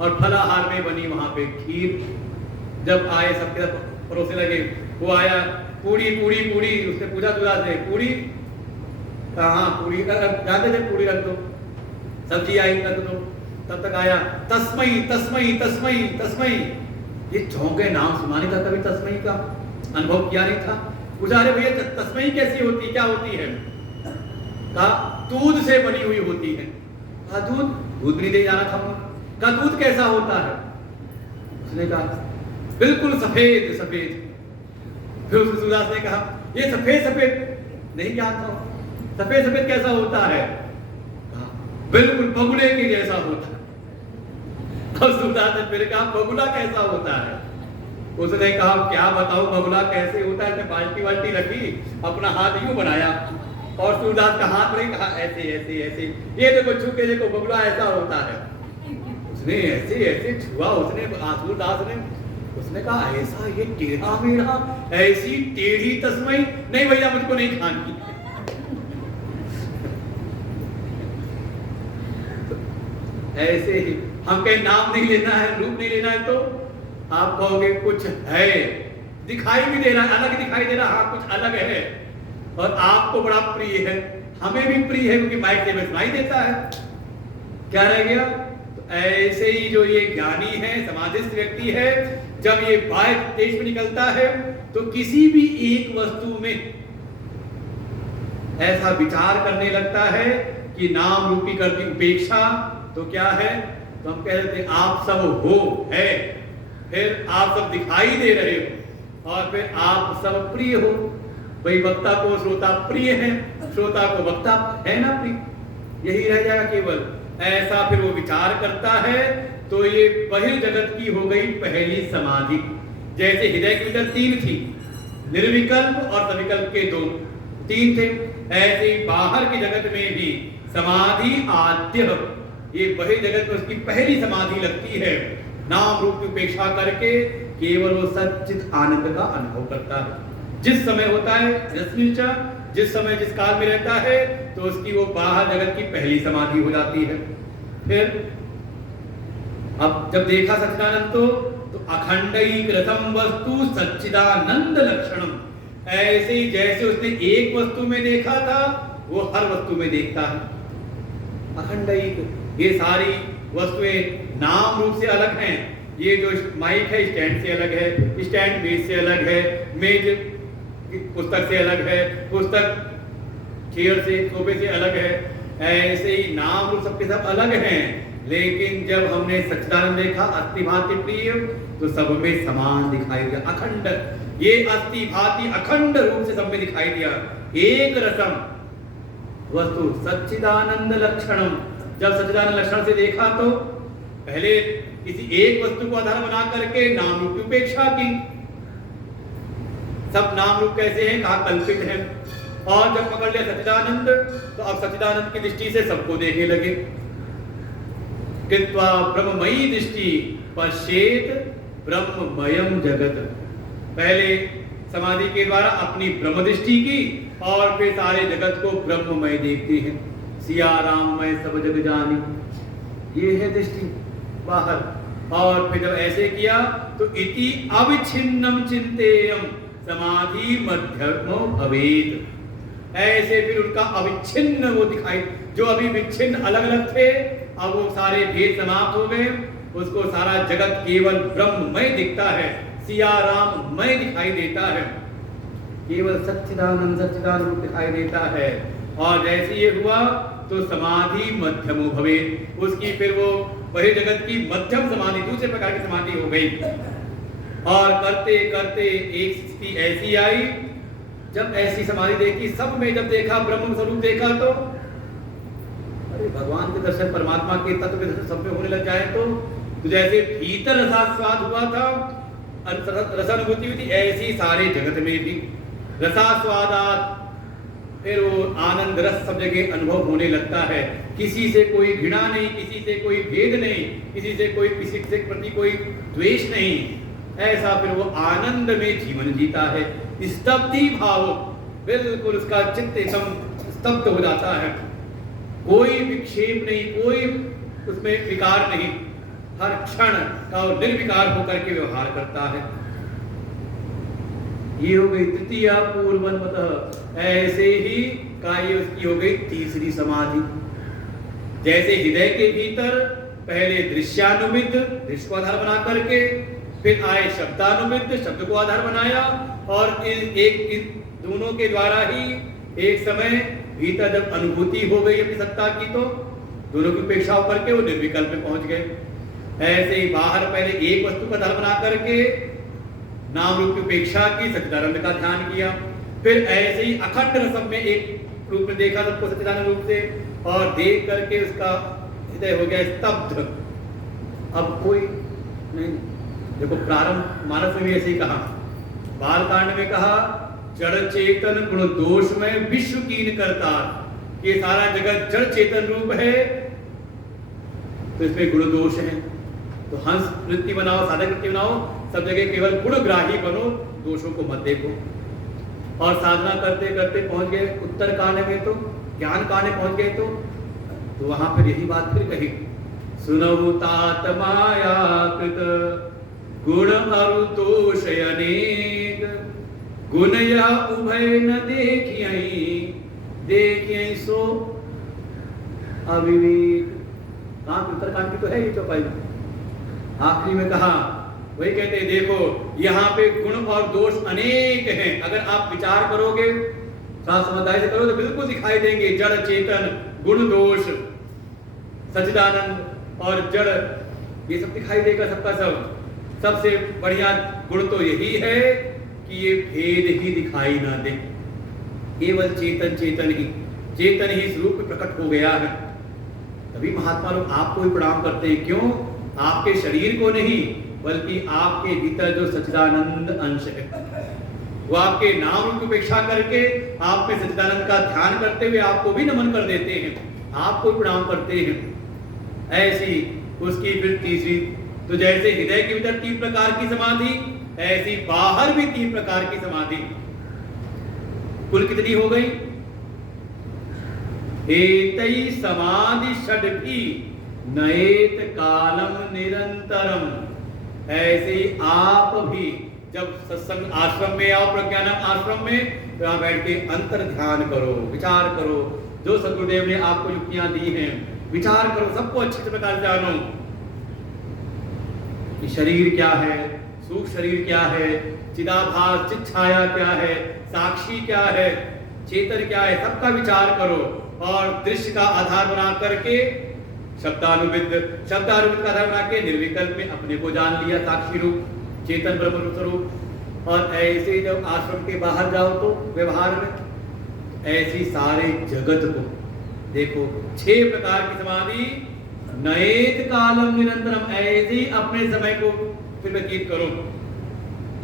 और फलाहार में बनी वहां पे खीर। जब आए सबके परोसे लगे, वो आया पूरी पूरी पूरी, उसने पूछा दूल्हा से पूरी, हाँ पूरी जानते थे, पूरी रख दो। सब्जी आई रख दो। तब तक आया तस्मई तस्मई तस्मई तस्मई, ये चौंके, नाम सुना नहीं था कभी, तस्मई का अनुभव किया नहीं था। पूछा अरे भैया तस्मई कैसी होती, क्या होती है? कहा दूध से बनी हुई होती है। कहा दूध? दूध नहीं दे जाना था। कहा दूध कैसा होता है? उसने कहा बिल्कुल सफेद सफेद। फिर उसके सूरदास ने कहा ये सफेद सफेद नहीं जानता हूं, सफेद सफेद कैसा होता है? कहा बिल्कुल बगुले के जैसा होता है। और सूरदास ने फिर कहा बगुला कैसा होता है? उसने कहा क्या बताऊं बगुला कैसे होता है। बाल्टी वाल्टी रखी, अपना हाथ यूं बनाया और सूरदास का हाथ नहीं, कहा ऐसे ऐसे ऐसे, ये देखो छू के देखो बगुला ऐसा होता है। उसने ऐसे ऐसे छुआ, उसने आसुरदास ने, उसने कहा ऐसा ये टेढ़ा मेढ़ा, ऐसी टेढ़ी तस्मई, नहीं भैया मुझको नहीं खानी। ऐसे ही हम कहीं नाम नहीं लेना है, रूप नहीं लेना है, तो आप कहोगे कुछ है, दिखाई भी दे रहा है, अलग दिखाई दे रहा है, हाँ कुछ अलग है, और आपको बड़ा प्रिय है, हमें भी प्रिय है, क्योंकि माइक से सुनाई देता है। क्या रह गया? तो ऐसे ही जो ये ज्ञानी है, समाधिस्थ व्यक्ति है, जब ये बाह्य देश में निकलता है तो किसी भी एक वस्तु में ऐसा विचार करने लगता है कि नाम रूपी करती उपेक्षा तो क्या है, तो हम कह रहे थे आप सब हो है, फिर आप सब दिखाई दे रहे हो, और फिर आप सब प्रिय हो। भाई वक्ता को श्रोता प्रिय है, श्रोता को वक्ता है ना प्रिय, यही रह जाएगा केवल। ऐसा फिर वो विचार करता है, तो ये बहिर्जगत की हो गई पहली समाधि। जैसे हृदय के भीतर 3 थी, निर्विकल्प और सविकल्प के 3 थे, ऐसे ही बाहर के जगत में भी समाधि आद्य, ये बहिर्जगत में उसकी पहली समाधि लगती है। नाम रूप की उपेक्षा करके केवल वो सच्चित आनंद का अनुभव करता है। जिस समय होता है रश्मिचा, जिस समय जिस काल में रहता है, तो उसकी वो बाहर जगत की पहली समाधि हो जाती है। फिर अब जब देखा सच्चिदानंद तो अखंडैक रसम वस्तु सच्चिदानंद लक्षणम, ऐसे ही जैसे उसने एक वस्तु में देखा था वो हर वस्तु में देखता है। अखंडैक, ये सारी वस्तुएं नाम रूप से अलग हैं। ये जो माइक है स्टैंड से अलग है, स्टैंड मेज से अलग है, मेज पुस्तक से अलग है, पुस्तक चेयर से सोफे से अलग है। ऐसे ही नाम रूप सबके सब अलग हैं, लेकिन जब हमने सच्चिदानंद देखा अस्थि भांति प्रिय, तो सब में समान दिखाई दिया, अखंड। ये अस्थि भांति अखंड रूप से सब में दिखाई दिया, एक रसम वस्तु सच्चिदानंद लक्षणम। जब सच्चिदानंद लक्षण से देखा तो पहले किसी एक वस्तु को आधार बना करके नाम रूप की उपेक्षा की। सब नाम रूप कैसे हैं, कहा कल्पित हैं, और जब पकड़ लिया सच्चिदानंद, तो अब सच्चिदानंद की दृष्टि से सबको देखने लगे। कृत्वा ब्रह्ममयी दृष्टि पश्येत ब्रह्ममयम जगत। पहले समाधि के द्वारा अपनी ब्रह्म दृष्टि की, और फिर सारे जगत को ब्रह्ममय देखते हैं। सिया राम मैं सब जग जानी, ये है दृष्टि बाहर। और फिर जब ऐसे किया तो इति अविच्छिन्नम चिंतेयम समाधि मध्यमो भवेत। ऐसे फिर उनका अविच्छिन्न वो दिखाई, जो अभी विच्छिन्न अलग अलग थे, अब वो सारे भेद समाप्त हो गए, उसको सारा जगत केवल ब्रह्ममय दिखता है, सिया राम मय दिखाई देता है, केवल सच्चिदानंद सच्चिदानंद दिखाई देता है। और जैसे ये हुआ तो समाधि मध्यमो भवेत, उसकी फिर वो वही जगत की मध्यम समाधि, दूसरे प्रकार की समाधि हो गई। और करते करते एक स्थिति ऐसी आई, जब ऐसी समाधि देखी, सब में जब देखा ब्रह्म स्वरूप देखा, तो अरे भगवान के दर्शन, परमात्मा के तत्व के दर्शन सब में होने लग जाए, तो जैसे भीतर रसास्वाद हुआ था, रसानुभूति हुई थी, ऐसी सारे जगत में भी रसास्वादात फिर वो आनंद रस सब जगह अनुभव होने लगता है। किसी से कोई घृणा नहीं, किसी से कोई भेद नहीं, किसी से के प्रति कोई द्वेष नहीं, ऐसा फिर वो आनंद में जीवन जीता है। स्तब्धि भाव, बिल्कुल उसका चित्त एकदम स्तब्ध हो जाता है, कोई विक्षेप नहीं, कोई उसमें विकार नहीं, हर क्षण का वो निर्विकार होकर के व्यवहार करता है। ये हो गई तृतीय पूर्वन्मतः। ऐसे ही का ये उसकी हो गई तीसरी समाधि। जैसे हृदय के भीतर पहले दृश्यानुमित, दृश्य को आधार बना करके, फिर आए शब्दानुमित, शब्द को आधार बनाया, और इन दोनों के द्वारा ही एक समय भीतर जब अनुभूति हो गई अपनी सत्ता की, तो दोनों की उपेक्षा करके वो निर्विकल्प में पहुंच गए। ऐसे ही बाहर पहले एक वस्तु का आधार बना करके नाम रूप की उपेक्षा की, सच्चिदानंद का ध्यान किया, फिर ऐसे ही अखंड रसम में एक रूप में देखा सबको सच्चिदानंद रूप से, और देख करके उसका हृदय हो गया स्तब्ध। अब कोई नहीं, देखो प्रारंभ मानस में भी ऐसे ही कहा, बाल कांड में कहा जड़ चेतन गुण दोष में विश्व कीन करता, ये सारा जगत जड़ चेतन रूप है, तो इसमें गुण दोष है, तो हंस वृत्ति बनाओ, साधक वृत्ति बनाओ, सब जगह केवल गुणग्राही बनो, दोषों को मत देखो। और साधना करते करते पहुंच गए उत्तर कांड में, तो ज्ञान कांड में पहुंच गए, तो वहां पर यही बात फिर कही, सुनहु तात माया कृत गुण अरु दोष अनेक, गुण या उभय न देखिए सो अविवेक। कहाँ उत्तरकांड की तो है ये चौपाई, आखिरी में कहा वही कहते हैं, देखो यहाँ पे गुण और दोष अनेक हैं, अगर आप विचार करोगे, समझदारी से करोगे तो बिल्कुल दिखाई देंगे। जड़ चेतन, गुण दोष, सच्चिदानंद और जड़, ये सब दिखाई देगा सबका सब। सबसे बढ़िया गुण तो यही है कि ये भेद ही दिखाई ना दे, केवल चेतन चेतन ही इस रूप में प्रकट हो गया है। तभी महात्मा लोग आपको ही प्रणाम करते हैं। क्यों? आपके शरीर को नहीं, बल्कि आपके भीतर जो सच्चिदानंद अंश है, वो आपके नाम रूप की उपेक्षा करके आप में सच्चिदानंद का ध्यान करते हुए आपको भी नमन कर देते हैं, आपको प्रणाम करते हैं। ऐसी उसकी फिर तीसरी, तो जैसे हृदय के भीतर 3 प्रकार की समाधि, ऐसी बाहर भी 3 प्रकार की समाधि। कुल कितनी हो गई? एतई समाधि षड्भी नएत कालम निरंतरम। ऐसे आप भी जब सत्संग आश्रम में आओ, प्रज्ञानम आश्रम में, तो यहाँ बैठ के अंतर ध्यान करो, विचार करो, जो सदगुरुदेव ने आपको युक्तियां दी हैं, विचार करो, सबको अच्छे प्रकार जानो कि शरीर क्या है, सूक्ष्म शरीर क्या है, चिदाभास चित छाया क्या है, साक्षी क्या है, चेतन क्या है, सबका विचार करो। और दृश्य का आधार बना करके शब्दानुविद का आधार बना के निर्विकल्प में अपने को जान लिया, साक्षी रूप, चेतन ब्रह्म स्वरूप। और ऐसे जब आश्रम के बाहर जाओ तो व्यवहार में ऐसी सारे जगत को देखो। 6 प्रकार की समाधि, नएत कालम निरंतरम, ऐसे ही अपने समय को फिर व्यतीत करो।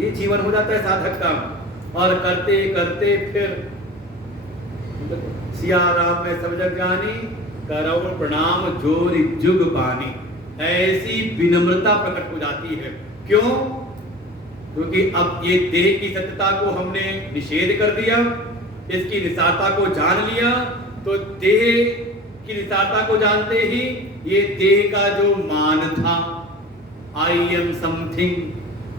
ये जीवन हो जाता है साधक का। और करते करते फिर सिया राम में सब जग जानी, करौ प्रणाम जोरि जुग पानी, ऐसी विनम्रता प्रकट हो जाती है। क्यों? क्योंकि अब ये देह की सत्यता को हमने निषेध कर दिया, इसकी निसारता को जान लिया। तो देह की निसारता को जानते ही ये देह का जो मान था, आई एम समथिंग,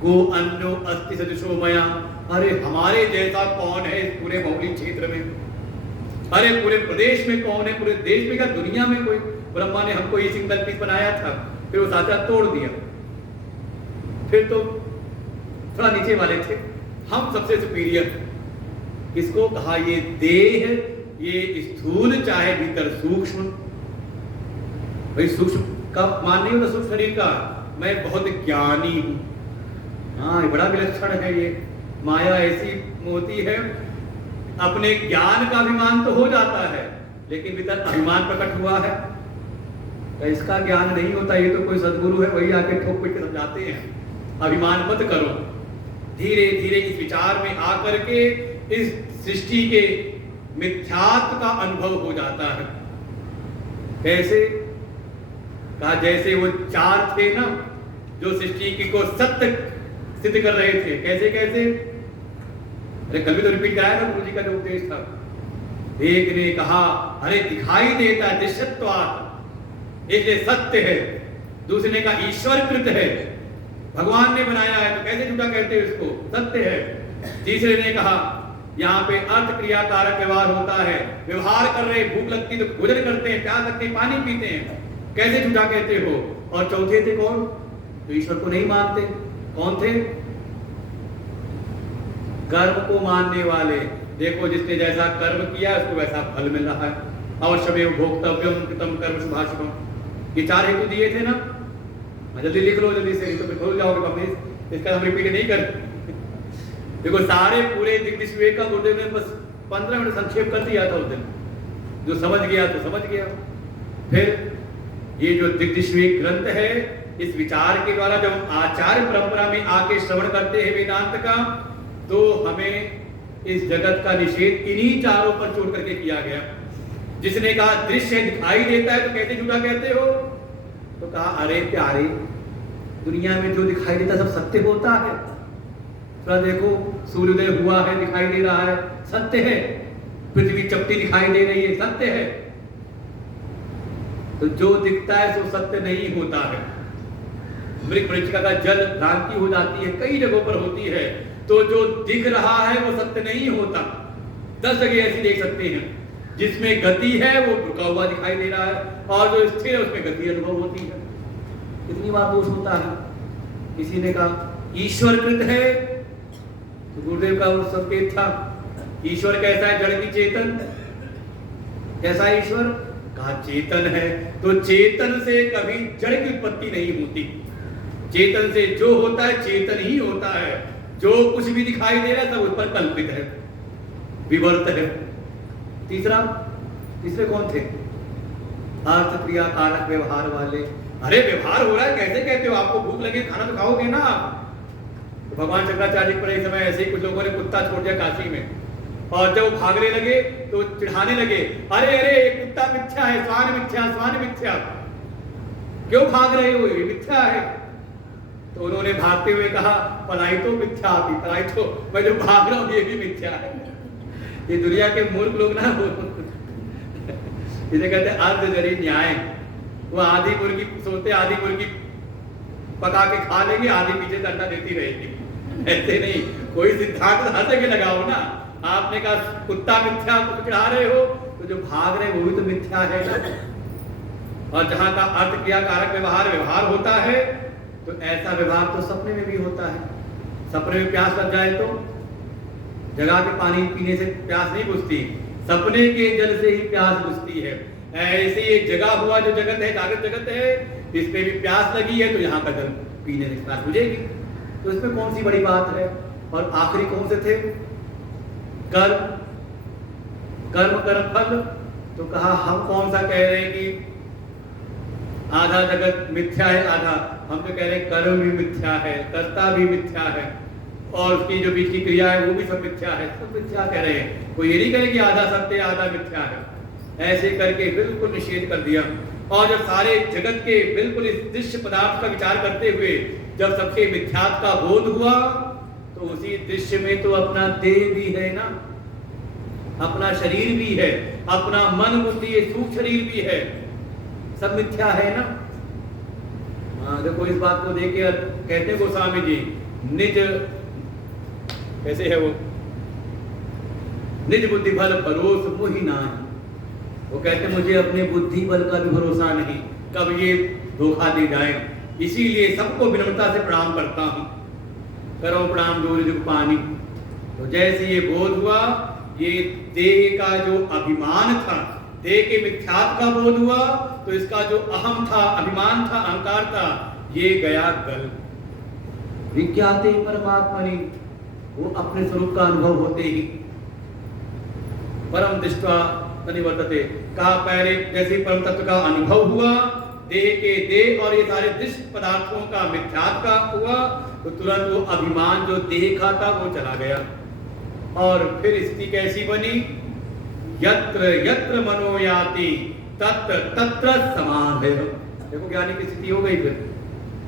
को अन्यो अस्ति सदृशो मया, अरे हमारे जैसा कौन है इस पूरे भौगोलिक क्षेत्र में, अरे पूरे प्रदेश में कौन है, पूरे देश में क्या, दुनिया में कोई। ब्रह्मा ने हमको ये सिंगल पीस बनाया था, फिर वो साचा तोड़ दिया, फिर तो थोड़ा नीचे वाले थे, हम सबसे सुपीरियर। किसको कहा? ये देह, ये स्थूल चाहे भीतर सूक्ष्म। भाई सूक्ष्म का मान नहीं होता, सूक्ष्म शरीर का मैं बहुत ज्ञानी हूं, हाँ बड़ा विलक्षण है। ये माया ऐसी होती है, अपने ज्ञान का अभिमान तो हो जाता है, लेकिन भीतर अभिमान प्रकट हुआ है, तो इसका ज्ञान नहीं होता। ये तो कोई सदगुरु है, वही आके ठोक पीट के समझाते हैं, अभिमान मत करो। धीरे धीरे इस विचार में आकर के इस सृष्टि के मिथ्यात्व का अनुभव हो जाता है। कैसे? कहा जैसे वो 4 थे ना, जो सृष्टि की को सत्य सिद्ध कर रहे थे। कैसे कैसे? अरे कल भी तो रिपीट कराया था, गुरु जी का जो उपदेश था। एक ने कहा अरे दिखाई देता है दृश्यत्वात्, इसलिए सत्य है। दूसरे ने कहा ईश्वर कृत है, भगवान ने बनाया है, तो कैसे झूठा कहते हैं इसको, सत्य है। तीसरे ने कहा यहाँ पे अर्थ क्रिया कारक व्यवहार होता है, व्यवहार कर रहे, भूख लगती तो भोजन करते हैं, प्यास लगती पानी पीते हैं, कैसे झूठा कहते हो। और चौथे थे कौन? तो ईश्वर को नहीं मानते। कौन थे? कर्म को मानने वाले। देखो जिसने जैसा कर्म किया उसको वैसा फल मिल रहा है। अवश्यमेव भोक्तव्यम कृतम कर्म शुभाशुभम, ये 4 हेतु दिए थे ना, जल्दी लिख लो जल्दी से, तो भूल जाओगे, हमने इसका हम रिपीट नहीं कर। देखो सारे पूरे दिग्विजय विवेक का गुरुदेव ने बस 15 मिनट संक्षेप कर दिया था उस दिन, जो समझ गया तो समझ गया। फिर ये जो दिग्विजय विवेक ग्रंथ है, इस विचार के द्वारा जब आचार्य परंपरा में आके श्रवण करते हैं वेदांत का, तो हमें इस जगत का निषेध इन्हीं 4 पर छोड़ करके किया गया। जिसने कहा दृश्य दिखाई देता है तो कैसे झूठा कहते हो, तो कहा अरे प्यारे दुनिया में जो दिखाई देता सब सत्य होता है? थोड़ा देखो, सूर्योदय हुआ है दिखाई दे रहा है, सत्य है। पृथ्वी चपटी दिखाई दे रही है, सत्य है। तो जो दिखता है सो सत्य नहीं होता है। मृग मृच्छिका का जल भ्रांति हो जाती है, कई जगहों पर होती है। तो जो दिख रहा है वो सत्य नहीं होता। 10 जगह ऐसी देख सकते हैं जिसमें गति है वो रुका हुआ दिखाई दे रहा है, और जो स्थिर है उसमें गति अनुभव होती है। कितनी बार दोष होता है? किसी ने कहा ईश्वर कृत है, तो गुरुदेव का वो संकेत था, ईश्वर कैसा है? जड़ की चेतन। कैसा है ईश्वर? कहा चेतन है। तो चेतन से कभी जड़ की उत्पत्ति नहीं होती। चेतन से जो होता है चेतन ही होता है। जो कुछ भी दिखाई दे रहा है सब उस पर कल्पित है, विवर्त है। तीसरे कौन थे? अर्थ क्रिया कारक व्यवहार वाले। अरे व्यवहार हो रहा है कैसे कहते हो? आपको भूख लगे खाना तो खाओगे ना। तो भगवान शंकराचार्य पर एक समय ऐसे ही कुछ लोगों ने कुत्ता छोड़ दिया काशी में, और जब वो भागने लगे तो चिढ़ाने लगे, अरे अरे कुत्ता मिथ्या है, स्वान मिथ्या, स्वान मिथ्या, क्यों भाग रहे हो? ये मिथ्या है। तो उन्होंने भागते हुए कहा पलाई तो मिथ्या, पलाई तो मैं जो भाग रहा हूं ये भी मिथ्या है। ये दुनिया के मूर्ख लोग ना इसे कहते हैं अर्धजरी न्याय। वो आधी मुर्गी सोते, आधी मुर्गी पका के खा लेंगे, आधी पीछे से अंडा देती रहेगी। ऐसे नहीं, कोई सिद्धांत हर जगह लगाओ ना। आपने कहा कुत्ता मिथ्या, को चढ़ा रहे हो, तो जो भाग रहे वो भी तो मिथ्या है ना। और जहां का अर्थ क्रिया कारक व्यवहार होता है, तो ऐसा व्यवहार तो सपने में भी होता है। सपने में प्यास लग जाए तो जगा के पानी पीने से प्यास नहीं बुझती, सपने के जल से ही प्यास बुझती है। ऐसे ये जगा हुआ जो जगत है, जागृत जगत है, इसमें भी प्यास लगी है तो यहाँ का जल पीने से प्यास बुझेगी। तो इसमें कौन सी बड़ी बात है? और आखिरी कौन से थे? कर्म फल। तो कहा हम कौन सा कह रहे हैं कि आधा जगत मिथ्या है, आधा हम तो कह रहे हैं कर्म भी मिथ्या है, कर्ता भी मिथ्या है, और उसकी जो बीच की क्रिया है वो भी सब मिथ्या है। सब मिथ्या कह रहे हैं। कोई ये नहीं कहे कि आधा सत्य आधा मिथ्या है। ऐसे करके बिल्कुल निषेध कर दिया। और जब सारे जगत के बिल्कुल इस दृश्य पदार्थ का विचार करते हुए जब सबके मिथ्यात्व का बोध हुआ, तो उसी दृश्य में तो अपना देह भी है ना, अपना शरीर भी है, अपना मन बुद्धि सूक्ष्म शरीर भी है, सब मिथ्या है ना। देखो इस बात को देख के कहते गोस्वामी जी, निज कैसे है वो, निज बुद्धि बल भरोस मुहि नाही। वो कहते मुझे अपने बुद्धि बल का भी भरोसा नहीं, कब ये धोखा दे जाए। इसीलिए सबको विनम्रता से प्रणाम करता हूं। करो प्रणाम जो निज पानी। तो जैसे ये बोध हुआ, ये देह का जो अभिमान था, देह के मिथ्यात्व का बोध हुआ, तो इसका जो अहम था, अभिमान था, अहंकार था, ये गया गल। विज्ञाते परमात्मनि, वो अपने स्वरूप का अनुभव होते ही परम दृष्टवा निवर्तते। कहा पहले जैसे परम तत्व का अनुभव हुआ, देह के देह और ये सारे दृश्य पदार्थों का मिथ्यात्व का हुआ, तो तुरंत वो अभिमान जो देह का था वो चला गया। और फिर स्थिति कैसी बनी? यत्र यत्र मनो याति तत्र तत्र समाधि। देखो ज्ञानी की स्थिति हो गई। फिर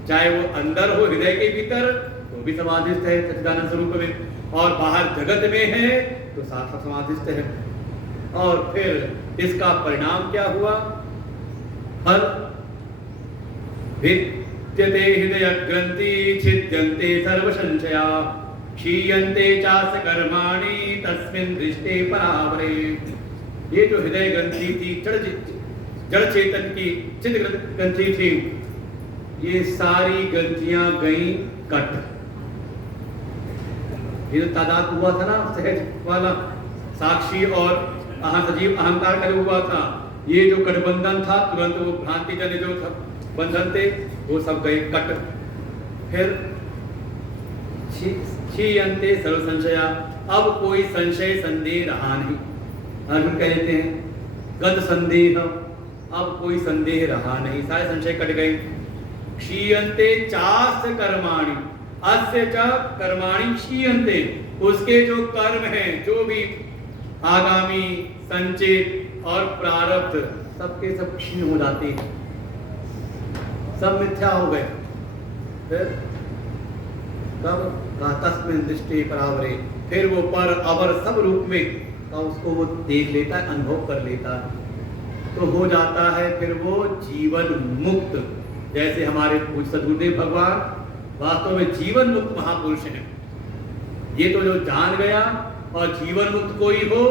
चाहे वो अंदर हो हृदय के भीतर तो भी समाधिस्थ है सच्चिदानंद स्वरूप में, और बाहर जगत में है तो साथ समाधिस्थ है। और फिर इसका परिणाम क्या हुआ? फल विद्यते हृदय ग्रंथि छिद्यन्ते सर्व संशया क्षीयन्ते चास्य कर्माणि तस्मिन् दृष्टे परावरे। ये जो हृदय ग्रंथि थी, जड़ चेतन की चित्त ग्रंथि थी, ये सारी ग्रंथियां गई कट। ये जो तादाद हुआ था ना सहज वाला, साक्षी और सजीव अहंकार का जो हुआ था, ये जो गठबंधन था, तुरंत वो भ्रांति जन्य जो बंधन थे वो सब गए कट। फिर क्षीयन्ते सर्व संशया, अब कोई संशय संदेह रहा नहीं। अर्जुन कहते हैं गत संदेह, अब कोई संदेह रहा नहीं, सारे संशय कट गए। क्षीयन्ते चास्य कर्माणि, अस्य च कर्माणि क्षीयन्ते, उसके जो कर्म हैं, जो भी आगामी संचित और प्रारब्ध, सबके सब क्षीण हो जाते हैं, सब मिथ्या हो गए। फिर कब कहा तस्मिन् दृष्टि परावरे, फिर वो पर अवर सब रूप में का उसको वो देख लेता है, अनुभव कर लेता है, तो हो जाता है फिर वो जीवन मुक्त। जैसे हमारे पूज्य सद्गुरुदेव भगवान वास्तव में जीवन मुक्त महापुरुष हैं। ये तो जो जान गया और जीवन मुक्त कोई हो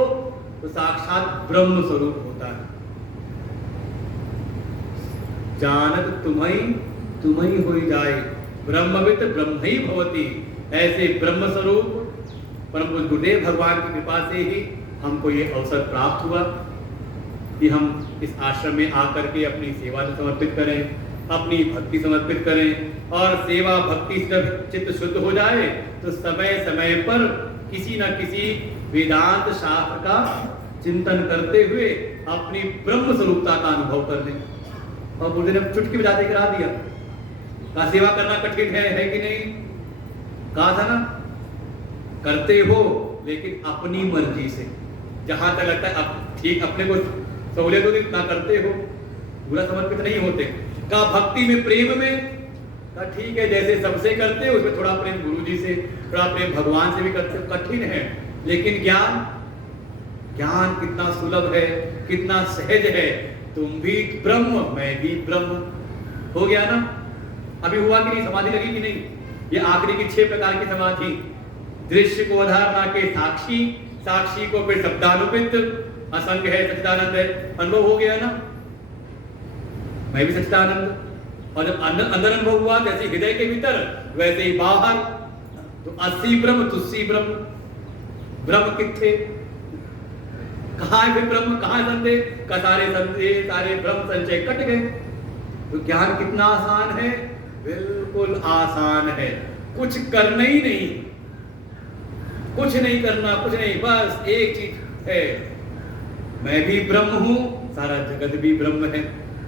तो साक्षात ब्रह्म स्वरूप होता है। जानत तुम्हीं होई जाए, ब्रह्मविद ब्रह्म ही भवति। ऐसे ब्रह्म स्वरूप परम पूज्य गुरुदेव भगवान की कृपा से ही हमको ये अवसर प्राप्त हुआ कि हम इस आश्रम में आकर के अपनी सेवा समर्पित करें, अपनी भक्ति समर्पित करें, और सेवा भक्ति से चित्त शुद्ध हो जाए तो समय समय पर किसी न किसी वेदांत शास्त्र का चिंतन करते हुए अपनी ब्रह्म स्वरूपता का अनुभव कर लें। और बुद्ध ने चुटकी बजाते करा दिया, कहा सेवा करना कठिन है कि नहीं? कहा था ना, करते हो लेकिन अपनी मर्जी से, जहां तक लगता है अब ठीक अपने को सहूलियत होती ना करते हो, पूरा समर्पित नहीं होते। कहा भक्ति में प्रेम में, कहा ठीक है जैसे सबसे करते हो उसमें थोड़ा प्रेम गुरु जी से, थोड़ा प्रेम भगवान से भी करते हो, कठिन है। लेकिन ज्ञान कितना सुलभ है, कितना सहज है। तुम भी ब्रह्म मैं भी ब्रह्म, हो गया ना। अभी हुआ कि नहीं, समाधि लगी कि नहीं? ये आखिरी की 6 प्रकार की समाधि, दृश्य को धारणा के साक्षी, साक्षी को फिर शब्दानुपित, असंग है सच्चिदानंद है, अनुभव हो गया ना, मैं भी सच्चिदानंद। और जब अंदर अनुभव हुआ जैसे हृदय के भीतर वैसे ही बाहर, तो अस्सी ब्रह्म तुस्सी ब्रह्म। ब्रह्म किथे, कहाँ है फिर ब्रह्म, कहाँ संदेह? का सारे संदेह सारे ब्रह्म संचय कट गए। तो ज्ञान कितना आसान है, बिल्कुल आसान है, कुछ करना ही नहीं, कुछ नहीं करना, कुछ नहीं, बस एक चीज है, मैं भी ब्रह्म हूं, सारा जगत भी ब्रह्म है,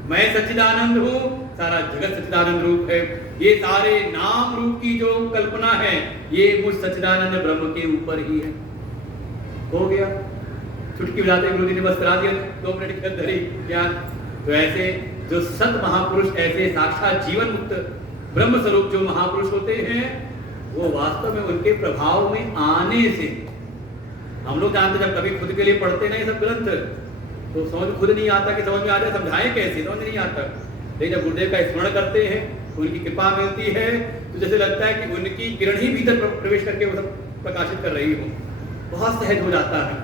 मैं सच्चिदानंद हूं, सारा जगत सच्चिदानंद रूप है। ये सारे नाम रूप की जो कल्पना है ये मुझ सच्चिदानंद ब्रह्म के ऊपर ही है। हो गया, चुटकी बजाते गुरु जी ने बस करा दिया, 2 मिनट की धरी ज्ञान। तो ऐसे जो सत महापुरुष, ऐसे साक्षात जीवन मुक्त ब्रह्म स्वरूप जो महापुरुष होते हैं, वो वास्तव में उनके प्रभाव में आने से, हम लोग जानते जब कभी खुद के लिए पढ़ते नहीं सब ग्रंथ तो समझ खुद नहीं आता कि समझ में आ जाए, समझाएं कैसे, समझ नहीं आता। लेकिन जब गुरुदेव का स्मरण करते हैं, उनकी कृपा मिलती है, तो जैसे लगता है कि उनकी किरण ही भीतर प्रवेश करके वो सब प्रकाशित कर रही हो, बहुत सहज हो जाता है।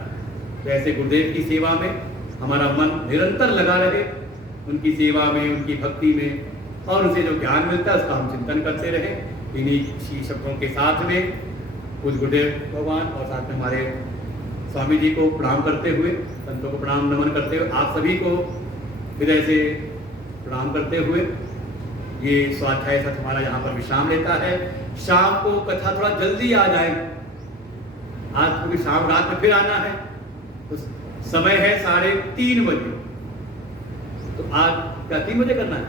तो ऐसे गुरुदेव की सेवा में हमारा मन निरंतर लगा रहे, उनकी सेवा में, उनकी भक्ति में, और उनसे जो ज्ञान मिलता है उसका हम चिंतन करते रहें। इन्हीं शब्दों के साथ में पूज्य गुरुदेव भगवान और साथ में हमारे स्वामी जी को प्रणाम करते हुए, संतों को प्रणाम नमन करते हुए, आप सभी को हृदय से प्रणाम करते हुए ये स्वाध्याय सत्र हमारा यहाँ पर विश्राम लेता है। शाम को कथा थोड़ा जल्दी आ जाए, आज क्योंकि शाम रात में फिर आना है, तो समय है 3:30 बजे। तो आज क्या 3 बजे करना है?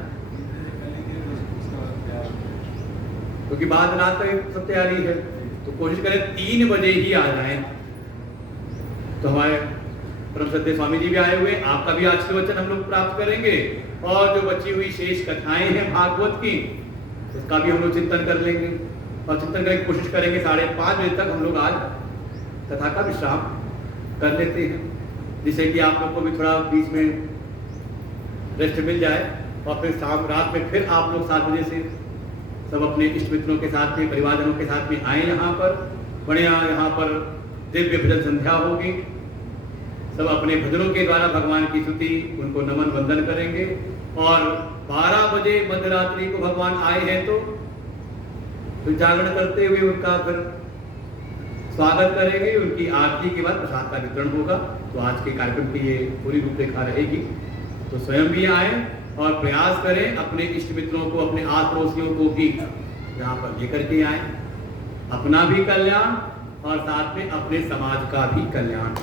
क्योंकि बाद रात का सब तैयारी है, तो कोशिश करें 3 बजे ही आ जाएं। तो हमारे परम श्रद्धेय स्वामी जी भी आए हुए, आपका भी आशीर्वचन हम लोग प्राप्त करेंगे, और जो बची हुई शेष कथाएं हैं भागवत की, उसका भी हम लोग चिंतन कर लेंगे, और चिंतन करने की कोशिश करेंगे 5:30 बजे तक हम लोग आज कथा का विश्राम कर लेते हैं, जिससे कि आप लोग को भी थोड़ा बीच में रेस्ट मिल जाए। और फिर शाम रात में फिर आप लोग 7 बजे से सब अपने इष्ट मित्रों के साथ में, परिवारजनों के साथ में आए यहाँ पर। बढ़िया यहाँ पर दिव्य भजन संध्या होगी, सब अपने भजनों के द्वारा भगवान की स्तुति, उनको नमन वंदन करेंगे। और 12 बजे मध्यरात्रि को भगवान आए हैं तो जागरण करते हुए उनका फिर स्वागत करेंगे। उनकी आरती के बाद प्रसाद का वितरण होगा। तो आज के कार्यक्रम की ये पूरी रूपरेखा रहेगी। तो स्वयं भी आए और प्रयास करें अपने इष्ट मित्रों को, अपने आस पड़ोसियों को भी यहाँ पर लेकर के आए, अपना भी कल्याण और साथ में अपने समाज का भी कल्याण।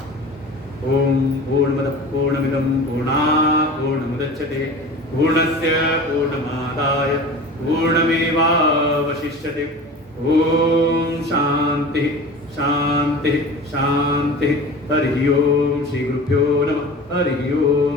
ओम पूर्णमदः पूर्णमिदं पूर्णात् पूर्णमुदच्यते पूर्णस्य पूर्णमादाय पूर्णमेवावशिष्यते। ओम शांति शांति शांति। हरि ओम। श्री गुरुभ्यो नमः। हरि ओम।